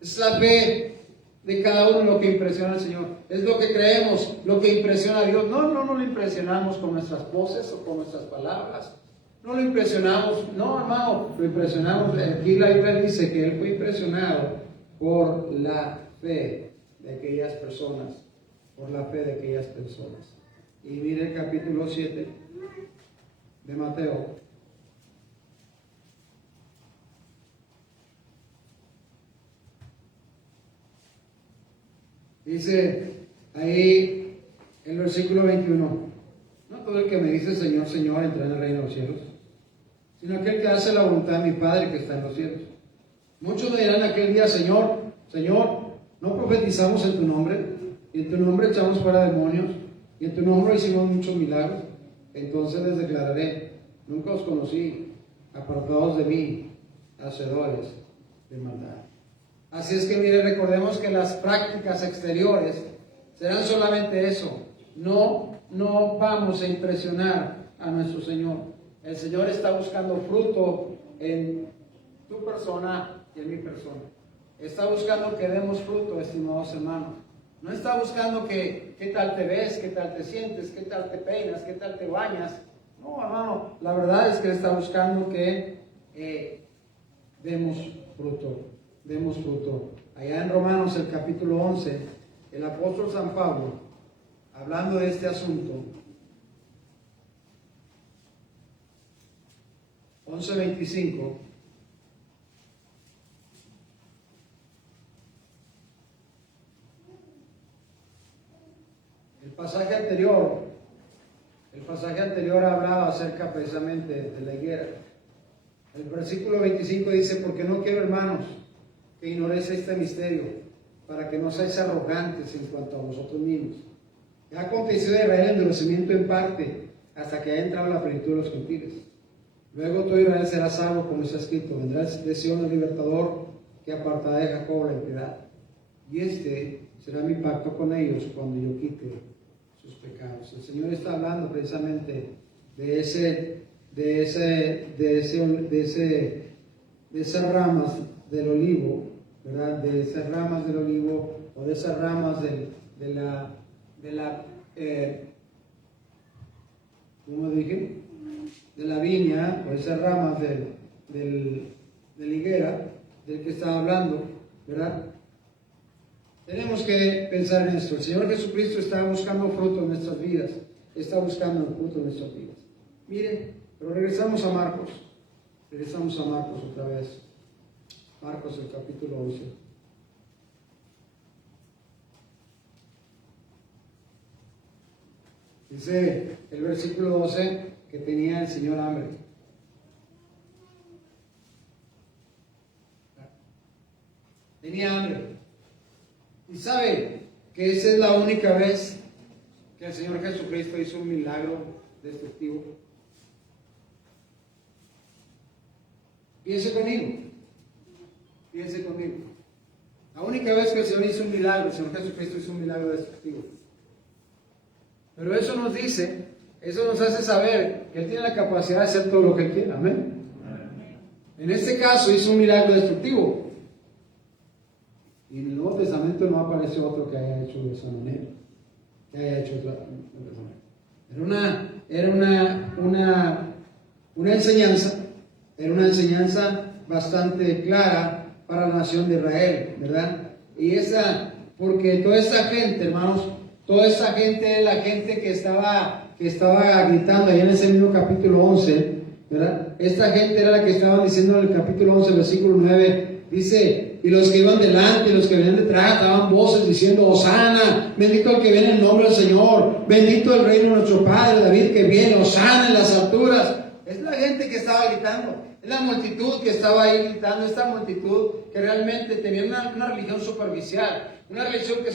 Es la fe de cada uno lo que impresiona al Señor. Es lo que creemos, lo que impresiona a Dios. No lo impresionamos con nuestras voces o con nuestras palabras. No lo impresionamos, no, hermano, lo impresionamos. Aquí la Biblia dice que él fue impresionado por la fe de aquellas personas, Y mire el capítulo 7 de Mateo. Dice ahí el versículo 21, no todo el que me dice Señor, Señor, entrará en el reino de los cielos, sino aquel que hace la voluntad de mi Padre que está en los cielos. Muchos me dirán aquel día, Señor, Señor, ¿no profetizamos en tu nombre? Y en tu nombre echamos fuera demonios, y en tu nombre hicimos muchos milagros. Entonces les declararé, nunca os conocí, apartados de mí, hacedores de maldad. Así es que mire, recordemos que las prácticas exteriores serán solamente eso. No vamos a impresionar a nuestro Señor. El Señor está buscando fruto en tu persona y en mi persona. Está buscando que demos fruto, estimados hermanos. No está buscando qué tal te ves, qué tal te sientes, qué tal te peinas, qué tal te bañas. No, hermano, la verdad es que está buscando que demos fruto. Allá en Romanos, el capítulo 11, el apóstol San Pablo, hablando de este asunto, 11:25, el pasaje anterior hablaba acerca precisamente de la higuera. El versículo 25 dice, porque no quiero, hermanos, que ignoréis este misterio, para que no seáis arrogantes en cuanto a vosotros mismos. Ya aconteció de Israel el endurecimiento en parte, hasta que haya entrado la plenitud de los gentiles. Luego todo Israel será salvo, como está escrito, vendrá de Sion el libertador, que apartará de Jacob la impiedad. Y este será mi pacto con ellos cuando yo quite sus pecados. El Señor está hablando precisamente de esas ramas del olivo, ¿verdad? De esas ramas del olivo o de esas ramas ¿cómo dije? De la viña o esas ramas de la higuera del que estaba hablando, ¿verdad? Tenemos que pensar en esto. El Señor Jesucristo está buscando fruto en nuestras vidas, está buscando fruto en nuestras vidas. Miren, pero regresamos a Marcos otra vez. Marcos, el capítulo 11. Dice el versículo 12 que tenía el Señor hambre. Tenía hambre. Y sabe que esa es la única vez que el Señor Jesucristo hizo un milagro destructivo. Piense conmigo. La única vez que el Señor hizo un milagro, el Señor Jesucristo hizo un milagro destructivo. Pero eso nos dice, eso nos hace saber que Él tiene la capacidad de hacer todo lo que Él quiera. Amén. En este caso hizo un milagro destructivo. Y en el Nuevo Testamento no aparece otro que haya hecho de esa manera. Era una enseñanza. Era una enseñanza bastante clara para la nación de Israel, ¿verdad? Porque toda esa gente, hermanos, toda esa gente es la gente que estaba gritando allá en ese mismo capítulo 11, ¿verdad? Esta gente era la que estaba diciendo en el capítulo 11, versículo 9, dice, y los que iban delante y los que venían detrás daban voces diciendo, Hosana, bendito el que viene en nombre del Señor, bendito el reino de nuestro Padre David que viene, Hosana en las alturas. Es la gente que estaba gritando, es la multitud que estaba ahí gritando, esta multitud que realmente tenía una religión superficial, una religión que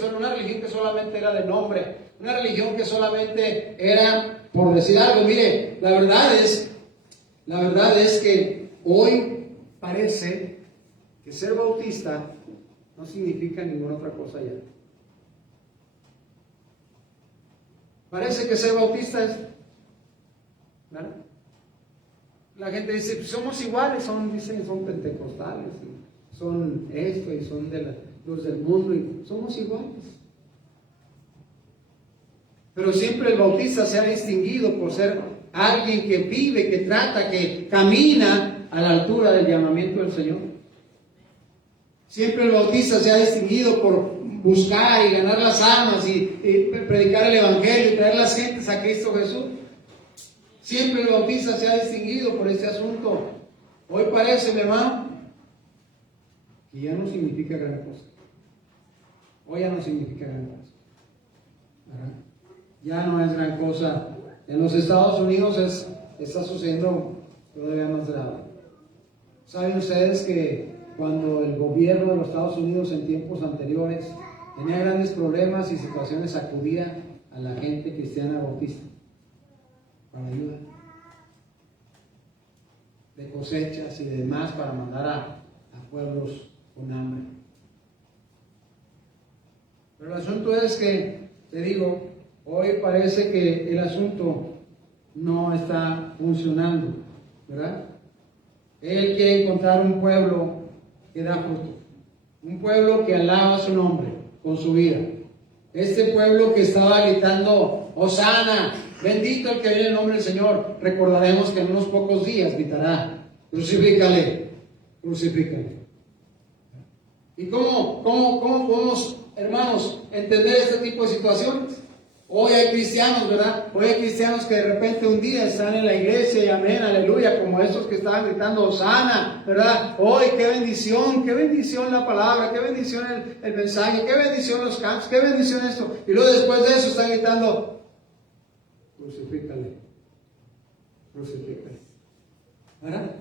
solamente era de nombre, una religión que solamente era por decir algo. Mire, la verdad es que hoy parece que ser bautista no significa ninguna otra cosa ya. Parece que ser bautista es, ¿verdad? La gente dice, pues somos iguales, dicen son pentecostales, son esto y son los del mundo, y somos iguales. Pero siempre el bautista se ha distinguido por ser alguien que vive, que trata, que camina a la altura del llamamiento del Señor. Siempre el bautista se ha distinguido por buscar y ganar las almas y predicar el evangelio y traer las gentes a Cristo Jesús. Siempre el bautista se ha distinguido por este asunto. Hoy parece, mi hermano, que ya no significa gran cosa. Hoy ya no significa gran cosa. ¿Verdad? Ya no es gran cosa. En los Estados Unidos está sucediendo todavía más grave. ¿Saben ustedes que cuando el gobierno de los Estados Unidos en tiempos anteriores tenía grandes problemas y situaciones, acudía a la gente cristiana bautista para ayuda de cosechas y demás para mandar a pueblos con hambre? Pero el asunto es que, te digo, hoy parece que el asunto no está funcionando, ¿verdad? Él quiere encontrar un pueblo que da fruto, un pueblo que alaba su nombre con su vida. Este pueblo que estaba gritando, Hosana, bendito el que viene en el nombre del Señor. Recordaremos que en unos pocos días gritará, crucifícale, crucifícale. ¿Y cómo podemos, hermanos, entender este tipo de situaciones? Hoy hay cristianos, ¿verdad? Hoy hay cristianos que de repente un día están en la iglesia y amén, aleluya, como estos que estaban gritando Hosana, ¿verdad? Hoy qué bendición la palabra, qué bendición el mensaje, qué bendición los cantos, qué bendición esto. Y luego después de eso están gritando, crucifícale, crucifícale. ¿Verdad?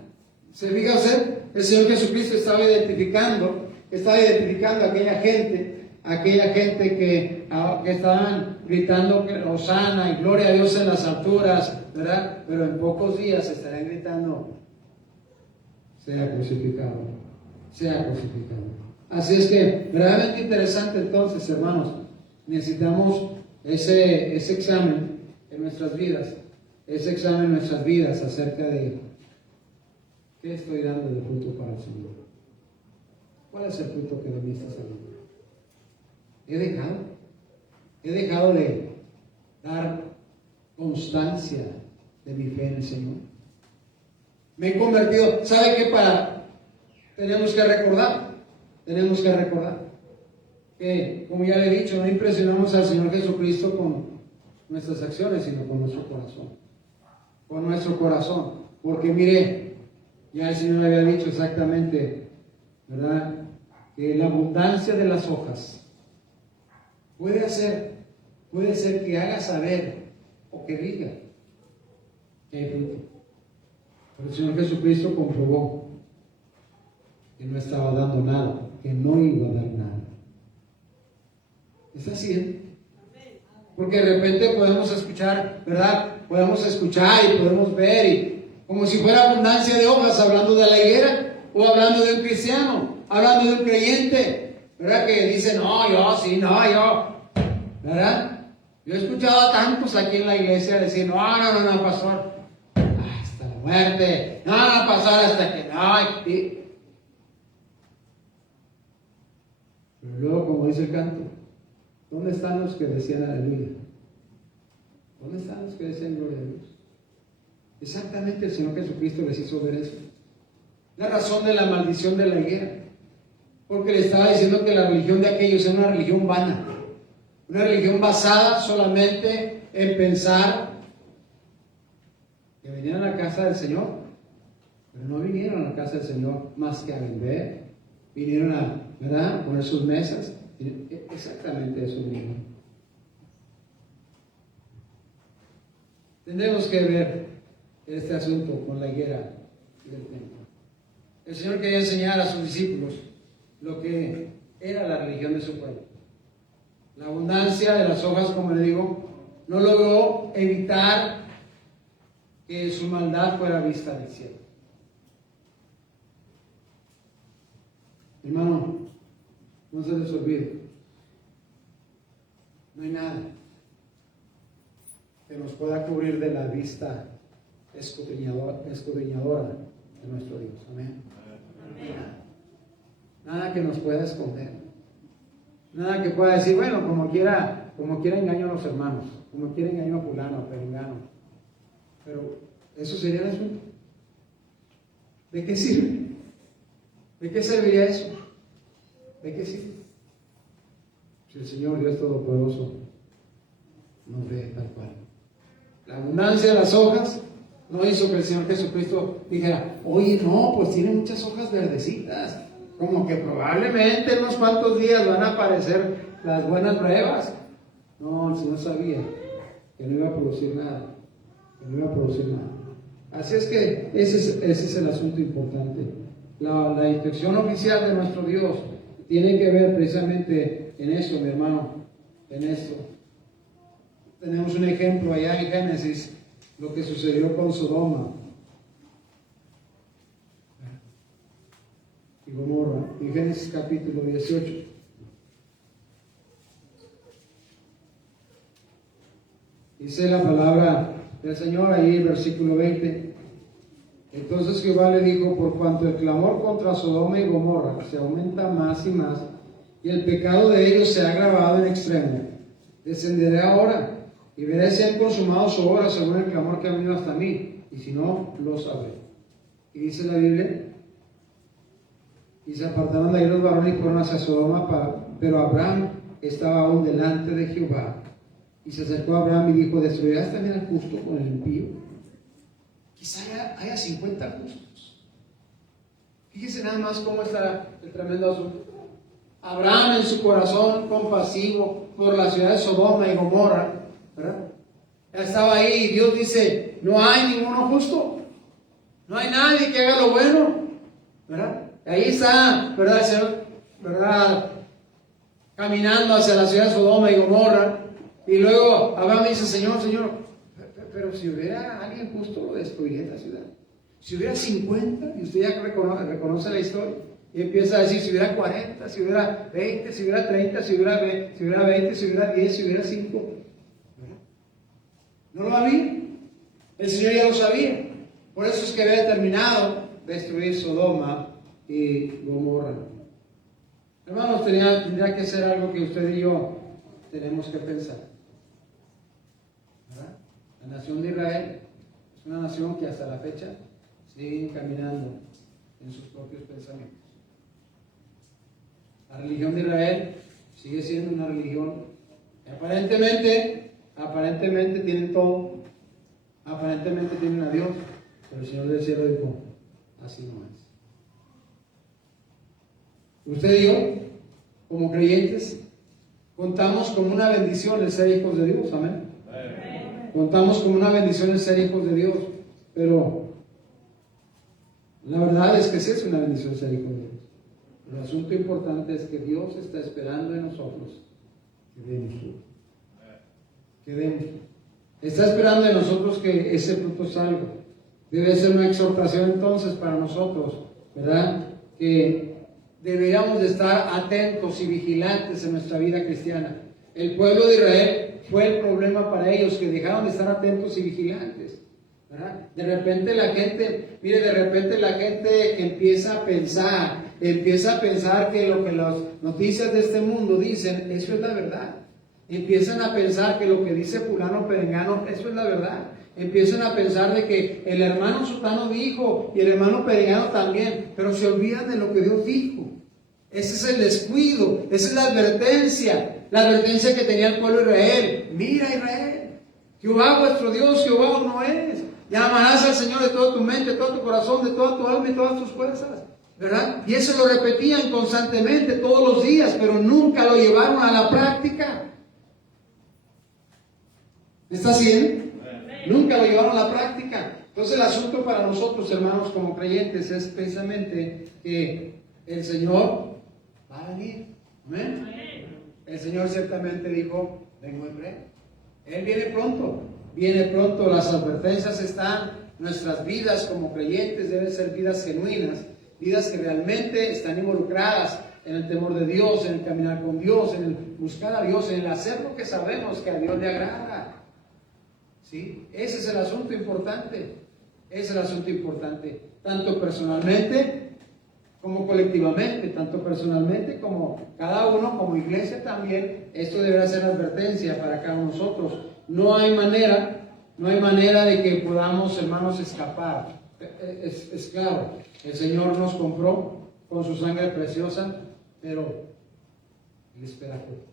¿Se fija usted? El Señor Jesucristo estaba identificando a aquella gente que estaban gritando que Hosana y gloria a Dios en las alturas, ¿verdad? Pero en pocos días estarán gritando, sea crucificado, sea crucificado. Así es que, verdaderamente interesante entonces, hermanos, necesitamos ese examen en nuestras vidas, acerca de qué estoy dando de fruto para el Señor. ¿Cuál es el fruto que de mí está saliendo? He dejado de dar constancia de mi fe en el Señor. Me he convertido, ¿sabe qué? Tenemos que recordar que, como ya le he dicho, no impresionamos al Señor Jesucristo con nuestras acciones, sino con nuestro corazón. Porque mire, ya el Señor había dicho exactamente, ¿verdad?, que la abundancia de las hojas puede ser que haga saber o que diga que hay fruto. Pero el Señor Jesucristo comprobó que no estaba dando nada, que no iba a dar nada. ¿Está así? Porque de repente podemos escuchar, ¿verdad? Podemos escuchar y podemos ver, y como si fuera abundancia de hojas, hablando de la higuera, o hablando de un cristiano, hablando de un creyente, ¿verdad? Que dice, no, yo, ¿verdad? Yo he escuchado a tantos aquí en la iglesia decir, no, pastor, hasta la muerte, no, pastor, hasta que no. Pero luego, como dice el canto, ¿dónde están los que decían aleluya? ¿Dónde están los que decían gloria a Dios? Exactamente el Señor Jesucristo les hizo ver eso. La razón de la maldición de la higuera, porque le estaba diciendo que la religión de aquellos era una religión vana, una religión basada solamente en pensar que venían a la casa del Señor, pero no vinieron a la casa del Señor más que a vender, vinieron a, ¿verdad?, poner sus mesas. Exactamente eso mismo. Tendremos que ver este asunto con la higuera del templo. El Señor quería enseñar a sus discípulos lo que era la religión de su pueblo. La abundancia de las hojas, como le digo, no logró evitar que su maldad fuera vista del cielo. Hermano, no se les olvide, no hay nada que nos pueda cubrir de la vista escudriñadora de nuestro Dios. Amén. Nada que nos pueda esconder. Nada que pueda decir, bueno, como quiera engaño a los hermanos, como quiera engaño a fulano, a perengano. Pero eso sería el asunto. ¿De qué sirve? ¿De qué serviría eso? ¿De qué sirve? Si el Señor Dios Todopoderoso nos ve tal cual. La abundancia de las hojas no hizo que el Señor Jesucristo dijera, oye, no, pues tiene muchas hojas verdecitas, como que probablemente en unos cuantos días van a aparecer las buenas pruebas. No, el Señor sabía que no iba a producir nada, Así es que ese es el asunto importante. La instrucción oficial de nuestro Dios tiene que ver precisamente en eso, mi hermano, en esto. Tenemos un ejemplo allá en Génesis, lo que sucedió con Sodoma y Gomorra, en Génesis capítulo 18. Dice la palabra del Señor ahí, versículo 20. Entonces Jehová le dijo, por cuanto el clamor contra Sodoma y Gomorra se aumenta más y más, y el pecado de ellos se ha agravado en extremo, descenderé ahora y veré si han consumado su obra según el clamor que ha venido hasta mí, y si no, lo sabré. Y dice la Biblia, y se apartaron de ahí los varones y fueron hacia Sodoma, pero Abraham estaba aún delante de Jehová. Y se acercó a Abraham y dijo, ¿destruirás también al justo con el impío? Quizá haya 50 justos. Fíjese nada más cómo está el tremendo asunto. Abraham en su corazón compasivo por la ciudad de Sodoma y Gomorra, ¿verdad? Estaba ahí y Dios dice, no hay ninguno justo, no hay nadie que haga lo bueno, ¿verdad? Ahí está, ¿verdad, Señor? ¿Verdad? Caminando hacia la ciudad de Sodoma y Gomorra, y luego Abraham dice, Señor, pero si hubiera alguien justo, lo destruiría la ciudad. Si hubiera 50, y usted ya reconoce la historia, y empieza a decir, si hubiera 40, si hubiera 20, si hubiera 30, si hubiera 20, si hubiera 10, si hubiera 5, No lo había. El Señor ya lo sabía. Por eso es que había determinado destruir Sodoma y Gomorra. Hermanos, tendría que ser algo que usted y yo tenemos que pensar. ¿Verdad? La nación de Israel es una nación que hasta la fecha sigue caminando en sus propios pensamientos. La religión de Israel sigue siendo una religión que aparentemente tienen todo, aparentemente tienen a Dios, pero el Señor del cielo dijo, así no es. Usted y yo, como creyentes, contamos como una bendición el ser hijos de Dios, amén. Contamos como una bendición el ser hijos de Dios, pero la verdad es que sí es una bendición ser hijos de Dios. El asunto importante es que Dios está esperando de nosotros que demos fruto. Que demos. Está esperando de nosotros que ese fruto salga. Debe ser una exhortación entonces para nosotros, ¿verdad? Que deberíamos de estar atentos y vigilantes en nuestra vida cristiana. El pueblo de Israel fue el problema para ellos, que dejaron de estar atentos y vigilantes, ¿verdad? De repente la gente empieza a pensar que lo que las noticias de este mundo dicen, eso es la verdad. Empiezan a pensar que lo que dice fulano perengano, eso es la verdad. Empiezan a pensar de que el hermano sutano dijo y el hermano perengano también, pero se olvidan de lo que Dios dijo. Ese es el descuido, esa es la advertencia que tenía el pueblo de Israel. Mira, Israel, Jehová vuestro Dios, Jehová uno es. Y amarás al Señor de toda tu mente, de todo tu corazón, de toda tu alma y todas tus fuerzas, ¿verdad? Y eso lo repetían constantemente todos los días, pero nunca lo llevaron a la práctica. ¿Está haciendo? Nunca lo llevaron a la práctica. Entonces el asunto para nosotros, hermanos, como creyentes, es precisamente que el Señor va a venir. ¿Amén? El Señor ciertamente dijo, vengo en breve. Él viene pronto. Viene pronto. Las advertencias están. Nuestras vidas como creyentes deben ser vidas genuinas, vidas que realmente están involucradas en el temor de Dios, en el caminar con Dios, en el buscar a Dios, en el hacer lo que sabemos que a Dios le agrada. ¿Sí? Ese es el asunto importante. Ese es el asunto importante. Tanto personalmente como colectivamente. Tanto personalmente como cada uno, como iglesia también. Esto deberá ser advertencia para cada uno de nosotros. No hay manera de que podamos, hermanos, escapar. Es claro, el Señor nos compró con su sangre preciosa, pero Él espera fruto.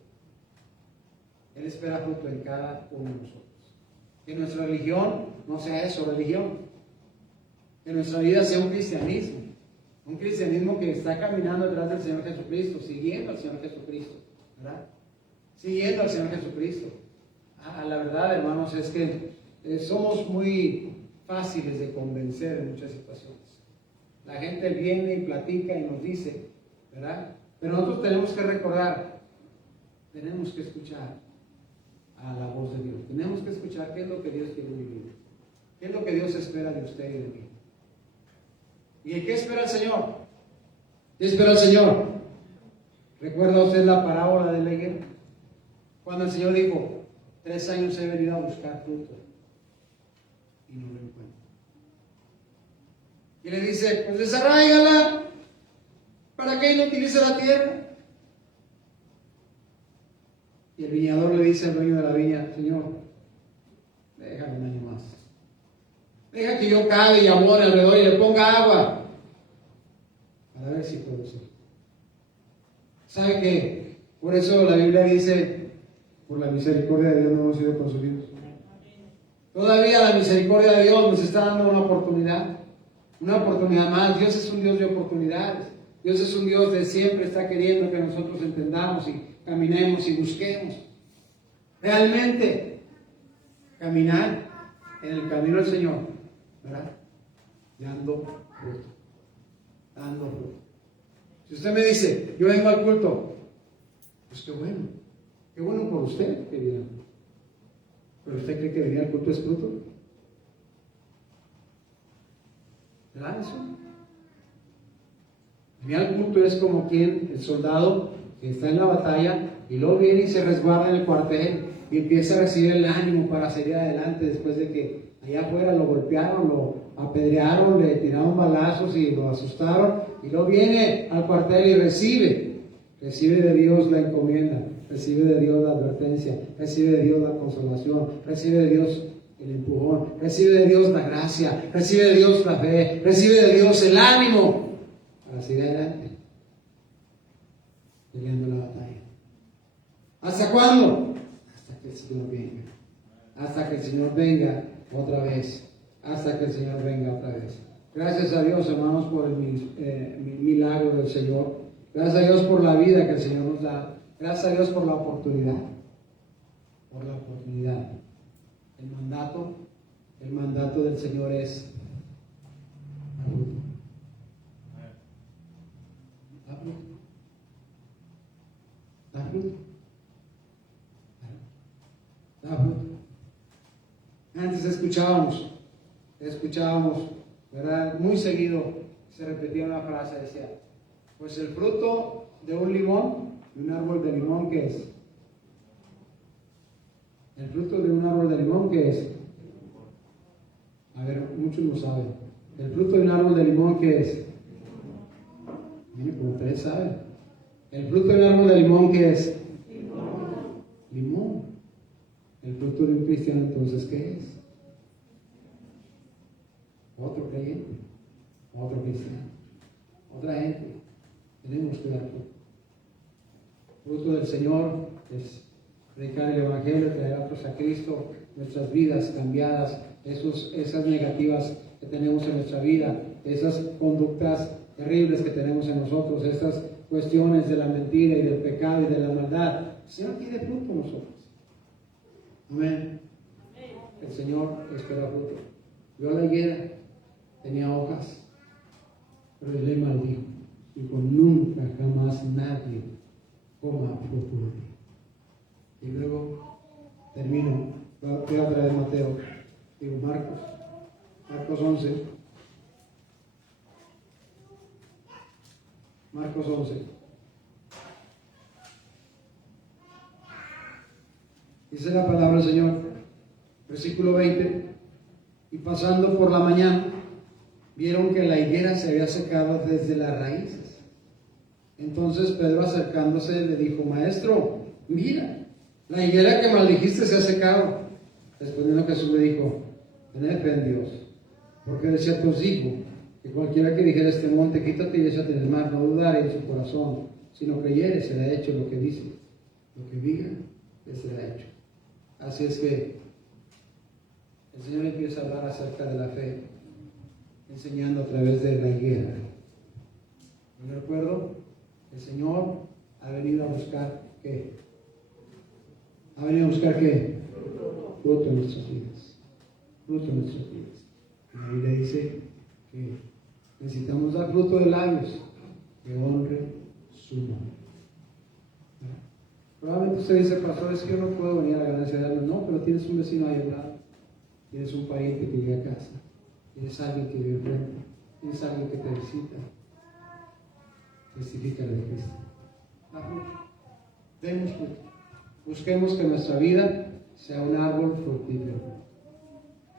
Él espera fruto en cada uno de nosotros. Que nuestra religión no sea eso, religión. Que nuestra vida sea un cristianismo que está caminando detrás del Señor Jesucristo, siguiendo al Señor Jesucristo, ¿verdad? Siguiendo al Señor Jesucristo. La verdad, hermanos, es que somos muy fáciles de convencer en muchas situaciones. La gente viene y platica y nos dice, ¿verdad? Pero nosotros tenemos que recordar, tenemos que escuchar a la voz de Dios. Tenemos que escuchar qué es lo que Dios quiere vivir. ¿Qué es lo que Dios espera de usted y de mí? ¿Y qué espera el Señor? ¿Qué espera el Señor? ¿Recuerda usted la parábola de la higuera? Cuando el Señor dijo, 3 años he venido a buscar fruto y no lo encuentro. Y le dice, pues desarráigala. ¿Para qué inutiliza la tierra? Y el viñador le dice al dueño de la viña, Señor, déjame un año más. Deja que yo cabe y abone alrededor y le ponga agua para ver si produce. ¿Sabe qué? Por eso la Biblia dice, por la misericordia de Dios no hemos sido consumidos. Todavía la misericordia de Dios nos está dando una oportunidad más. Dios es un Dios de oportunidades. Dios es un Dios de siempre está queriendo que nosotros entendamos y caminemos y busquemos. Realmente, caminar en el camino del Señor, ¿verdad? Dando fruto. Dando fruto. Si usted me dice, yo vengo al culto, pues qué bueno por usted, querido. ¿Pero usted cree que venir al culto es fruto? ¿Verdad eso? Venir al culto es como quien, el soldado que está en la batalla y luego viene y se resguarda en el cuartel y empieza a recibir el ánimo para seguir adelante después de que allá afuera lo golpearon, lo apedrearon, le tiraron balazos y lo asustaron, y luego viene al cuartel y recibe de Dios la encomienda, recibe de Dios la advertencia, recibe de Dios la consolación, recibe de Dios el empujón, recibe de Dios la gracia, recibe de Dios la fe, recibe de Dios el ánimo para seguir adelante, peleando la batalla. ¿Hasta cuándo? Hasta que el Señor venga. Hasta que el Señor venga otra vez. Hasta que el Señor venga otra vez. Gracias a Dios, hermanos, por el milagro del Señor. Gracias a Dios por la vida que el Señor nos da. Gracias a Dios por la oportunidad. Por la oportunidad. El mandato del Señor es da fruto. Da fruto. Da fruto. Da fruto. Antes escuchábamos, ¿verdad? Muy seguido se repetía una frase, decía, pues el fruto de un limón, de un árbol de limón, ¿qué es? El fruto de un árbol de limón, ¿qué es? A ver, muchos no saben. El fruto de un árbol de limón, ¿qué es? Miren, como ustedes saben. El fruto de un árbol de limón, ¿qué es? Limón. El fruto de un cristiano, entonces, ¿qué es? Otro creyente, otro cristiano, otra gente. Tenemos que dar fruto. Fruto del Señor es predicar el Evangelio, traer a otros a Cristo, nuestras vidas cambiadas, esas negativas que tenemos en nuestra vida, esas conductas terribles que tenemos en nosotros, estas cuestiones de la mentira y del pecado y de la maldad. El Señor tiene fruto en nosotros. Amén. El Señor espera fruto. Vio la higuera, tenía hojas, pero Él le maldijo. Dijo, nunca jamás nadie coma fruto de ti. Y luego termino, voy a traer Mateo, digo Marcos 11. Marcos 11. Dice la palabra del Señor, versículo 20, y pasando por la mañana, vieron que la higuera se había secado desde las raíces. Entonces Pedro, acercándose, le dijo, Maestro, mira, la higuera que maldijiste se ha secado. Respondiendo Jesús le dijo, tened fe en Dios, porque de cierto os digo, que cualquiera que dijera a este monte, quítate y échate en el mar, no dudare en su corazón, sino creyere, será hecho lo que dice, lo que diga, le será hecho. Así es que el Señor empieza a hablar acerca de la fe, enseñando a través de la higuera. Yo recuerdo, el Señor ha venido a buscar ¿qué? ¿Ha venido a buscar qué? Fruto en nuestras vidas. Fruto en nuestras vidas. La Biblia dice que necesitamos dar fruto de labios que honre su nombre. Probablemente usted dice, pastor, es que yo no puedo venir a la ganancia de almas. No, pero tienes un vecino ahí al lado, tienes un pariente que llega a casa, tienes alguien que vive frente, tienes alguien que te visita. Testifica de Cristo. Da fruto. Demos fruto. Busquemos que nuestra vida sea un árbol fructífero.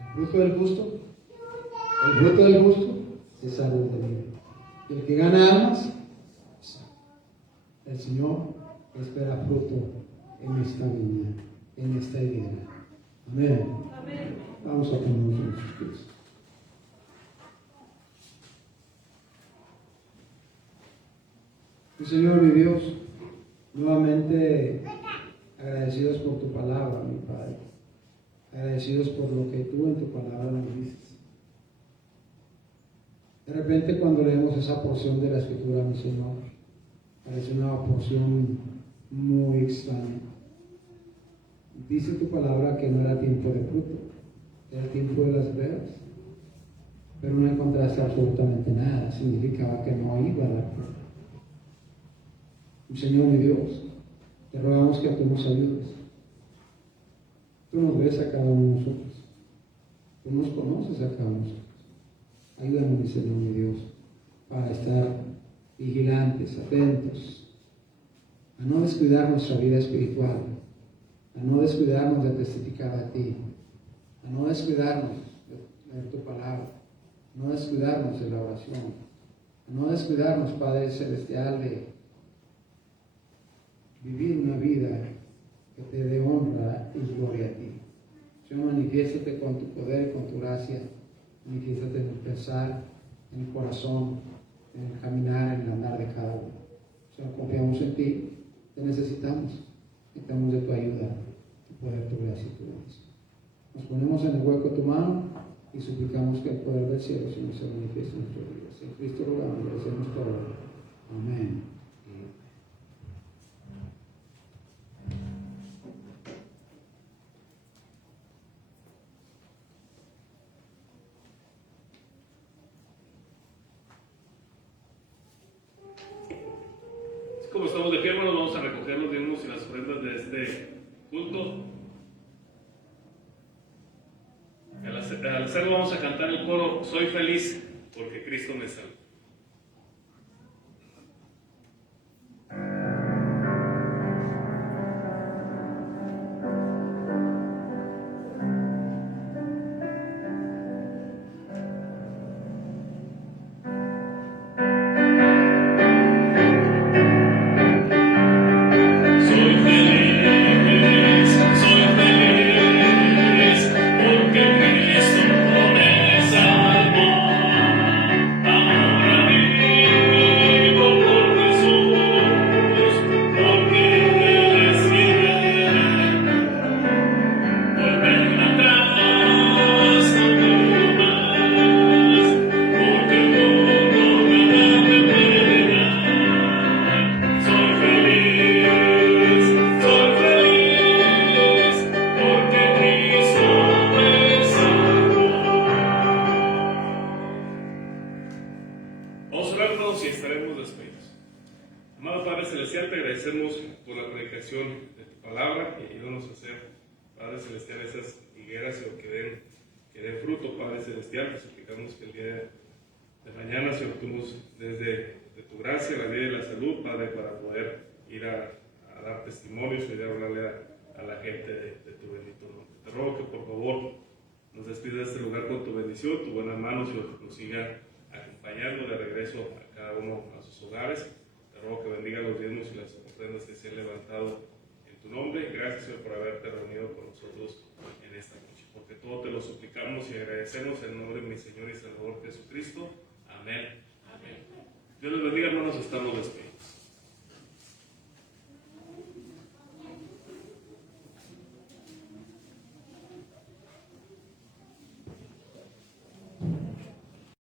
El fruto del justo es árbol de vida. Y el que gana almas, el Señor espera fruto en esta viña, en esta higuera. Amén. Amén. Vamos a ponernos en nuestros pies. Mi Señor, mi Dios, nuevamente agradecidos por tu palabra, mi Padre. Agradecidos por lo que tú en tu palabra nos dices. De repente, cuando leemos esa porción de la Escritura, mi Señor, parece una porción muy extraña. Dice tu palabra que no era tiempo de fruto, era tiempo de las brevas, pero no encontraste absolutamente nada. Significaba que no iba a dar fruto. Mi Señor, mi Dios, te rogamos que tú nos ayudes. Tú nos ves a cada uno de nosotros. Tú nos conoces a cada uno de nosotros. Ayúdanos, mi Señor, mi Dios, para estar vigilantes, atentos, a no descuidar nuestra vida espiritual, a no descuidarnos de testificar a ti, a no descuidarnos de leer tu palabra, a no descuidarnos de la oración, a no descuidarnos, Padre Celestial, de vivir una vida que te dé honra y gloria a ti. Señor, manifiéstate con tu poder y con tu gracia, manifiéstate en el pensar, en el corazón, en el caminar, en el andar de cada uno. Señor, confiamos en ti, te necesitamos de tu ayuda, tu poder, tu gracia y tu bendición. Nos ponemos en el hueco de tu mano y suplicamos que el poder del cielo, Señor, se manifieste en nuestras vidas. En Cristo rogamos y hacemos todo. Amén. Como estamos de pie, hermanos, vamos a recoger los diezmos y las ofrendas de este culto. Al hacerlo vamos a cantar el coro Soy feliz porque Cristo me salva. Porque Cristo me salvó. Celestial, te agradecemos por la predicación de tu palabra y ayúdanos a hacer, Padre Celestial, esas higueras que den fruto, Padre Celestial. Te suplicamos que el día de mañana, Señor, tú desde de tu gracia, la vida y la salud, Padre, para poder ir a dar testimonios y a hablarle a la gente de tu bendito nombre. Te ruego que por favor nos despidas de este lugar con tu bendición, tu buena mano, Señor, que nos siga acompañando de regreso a cada uno a sus hogares. Te ruego que bendiga los diezmos y las ofrendas que se han levantado en tu nombre. Gracias, Señor, por haberte reunido con nosotros en esta noche, porque todo te lo suplicamos y agradecemos en el nombre de mi Señor y Salvador Jesucristo. Amén. Amén. Dios les bendiga, hermanos, estamos despedidos.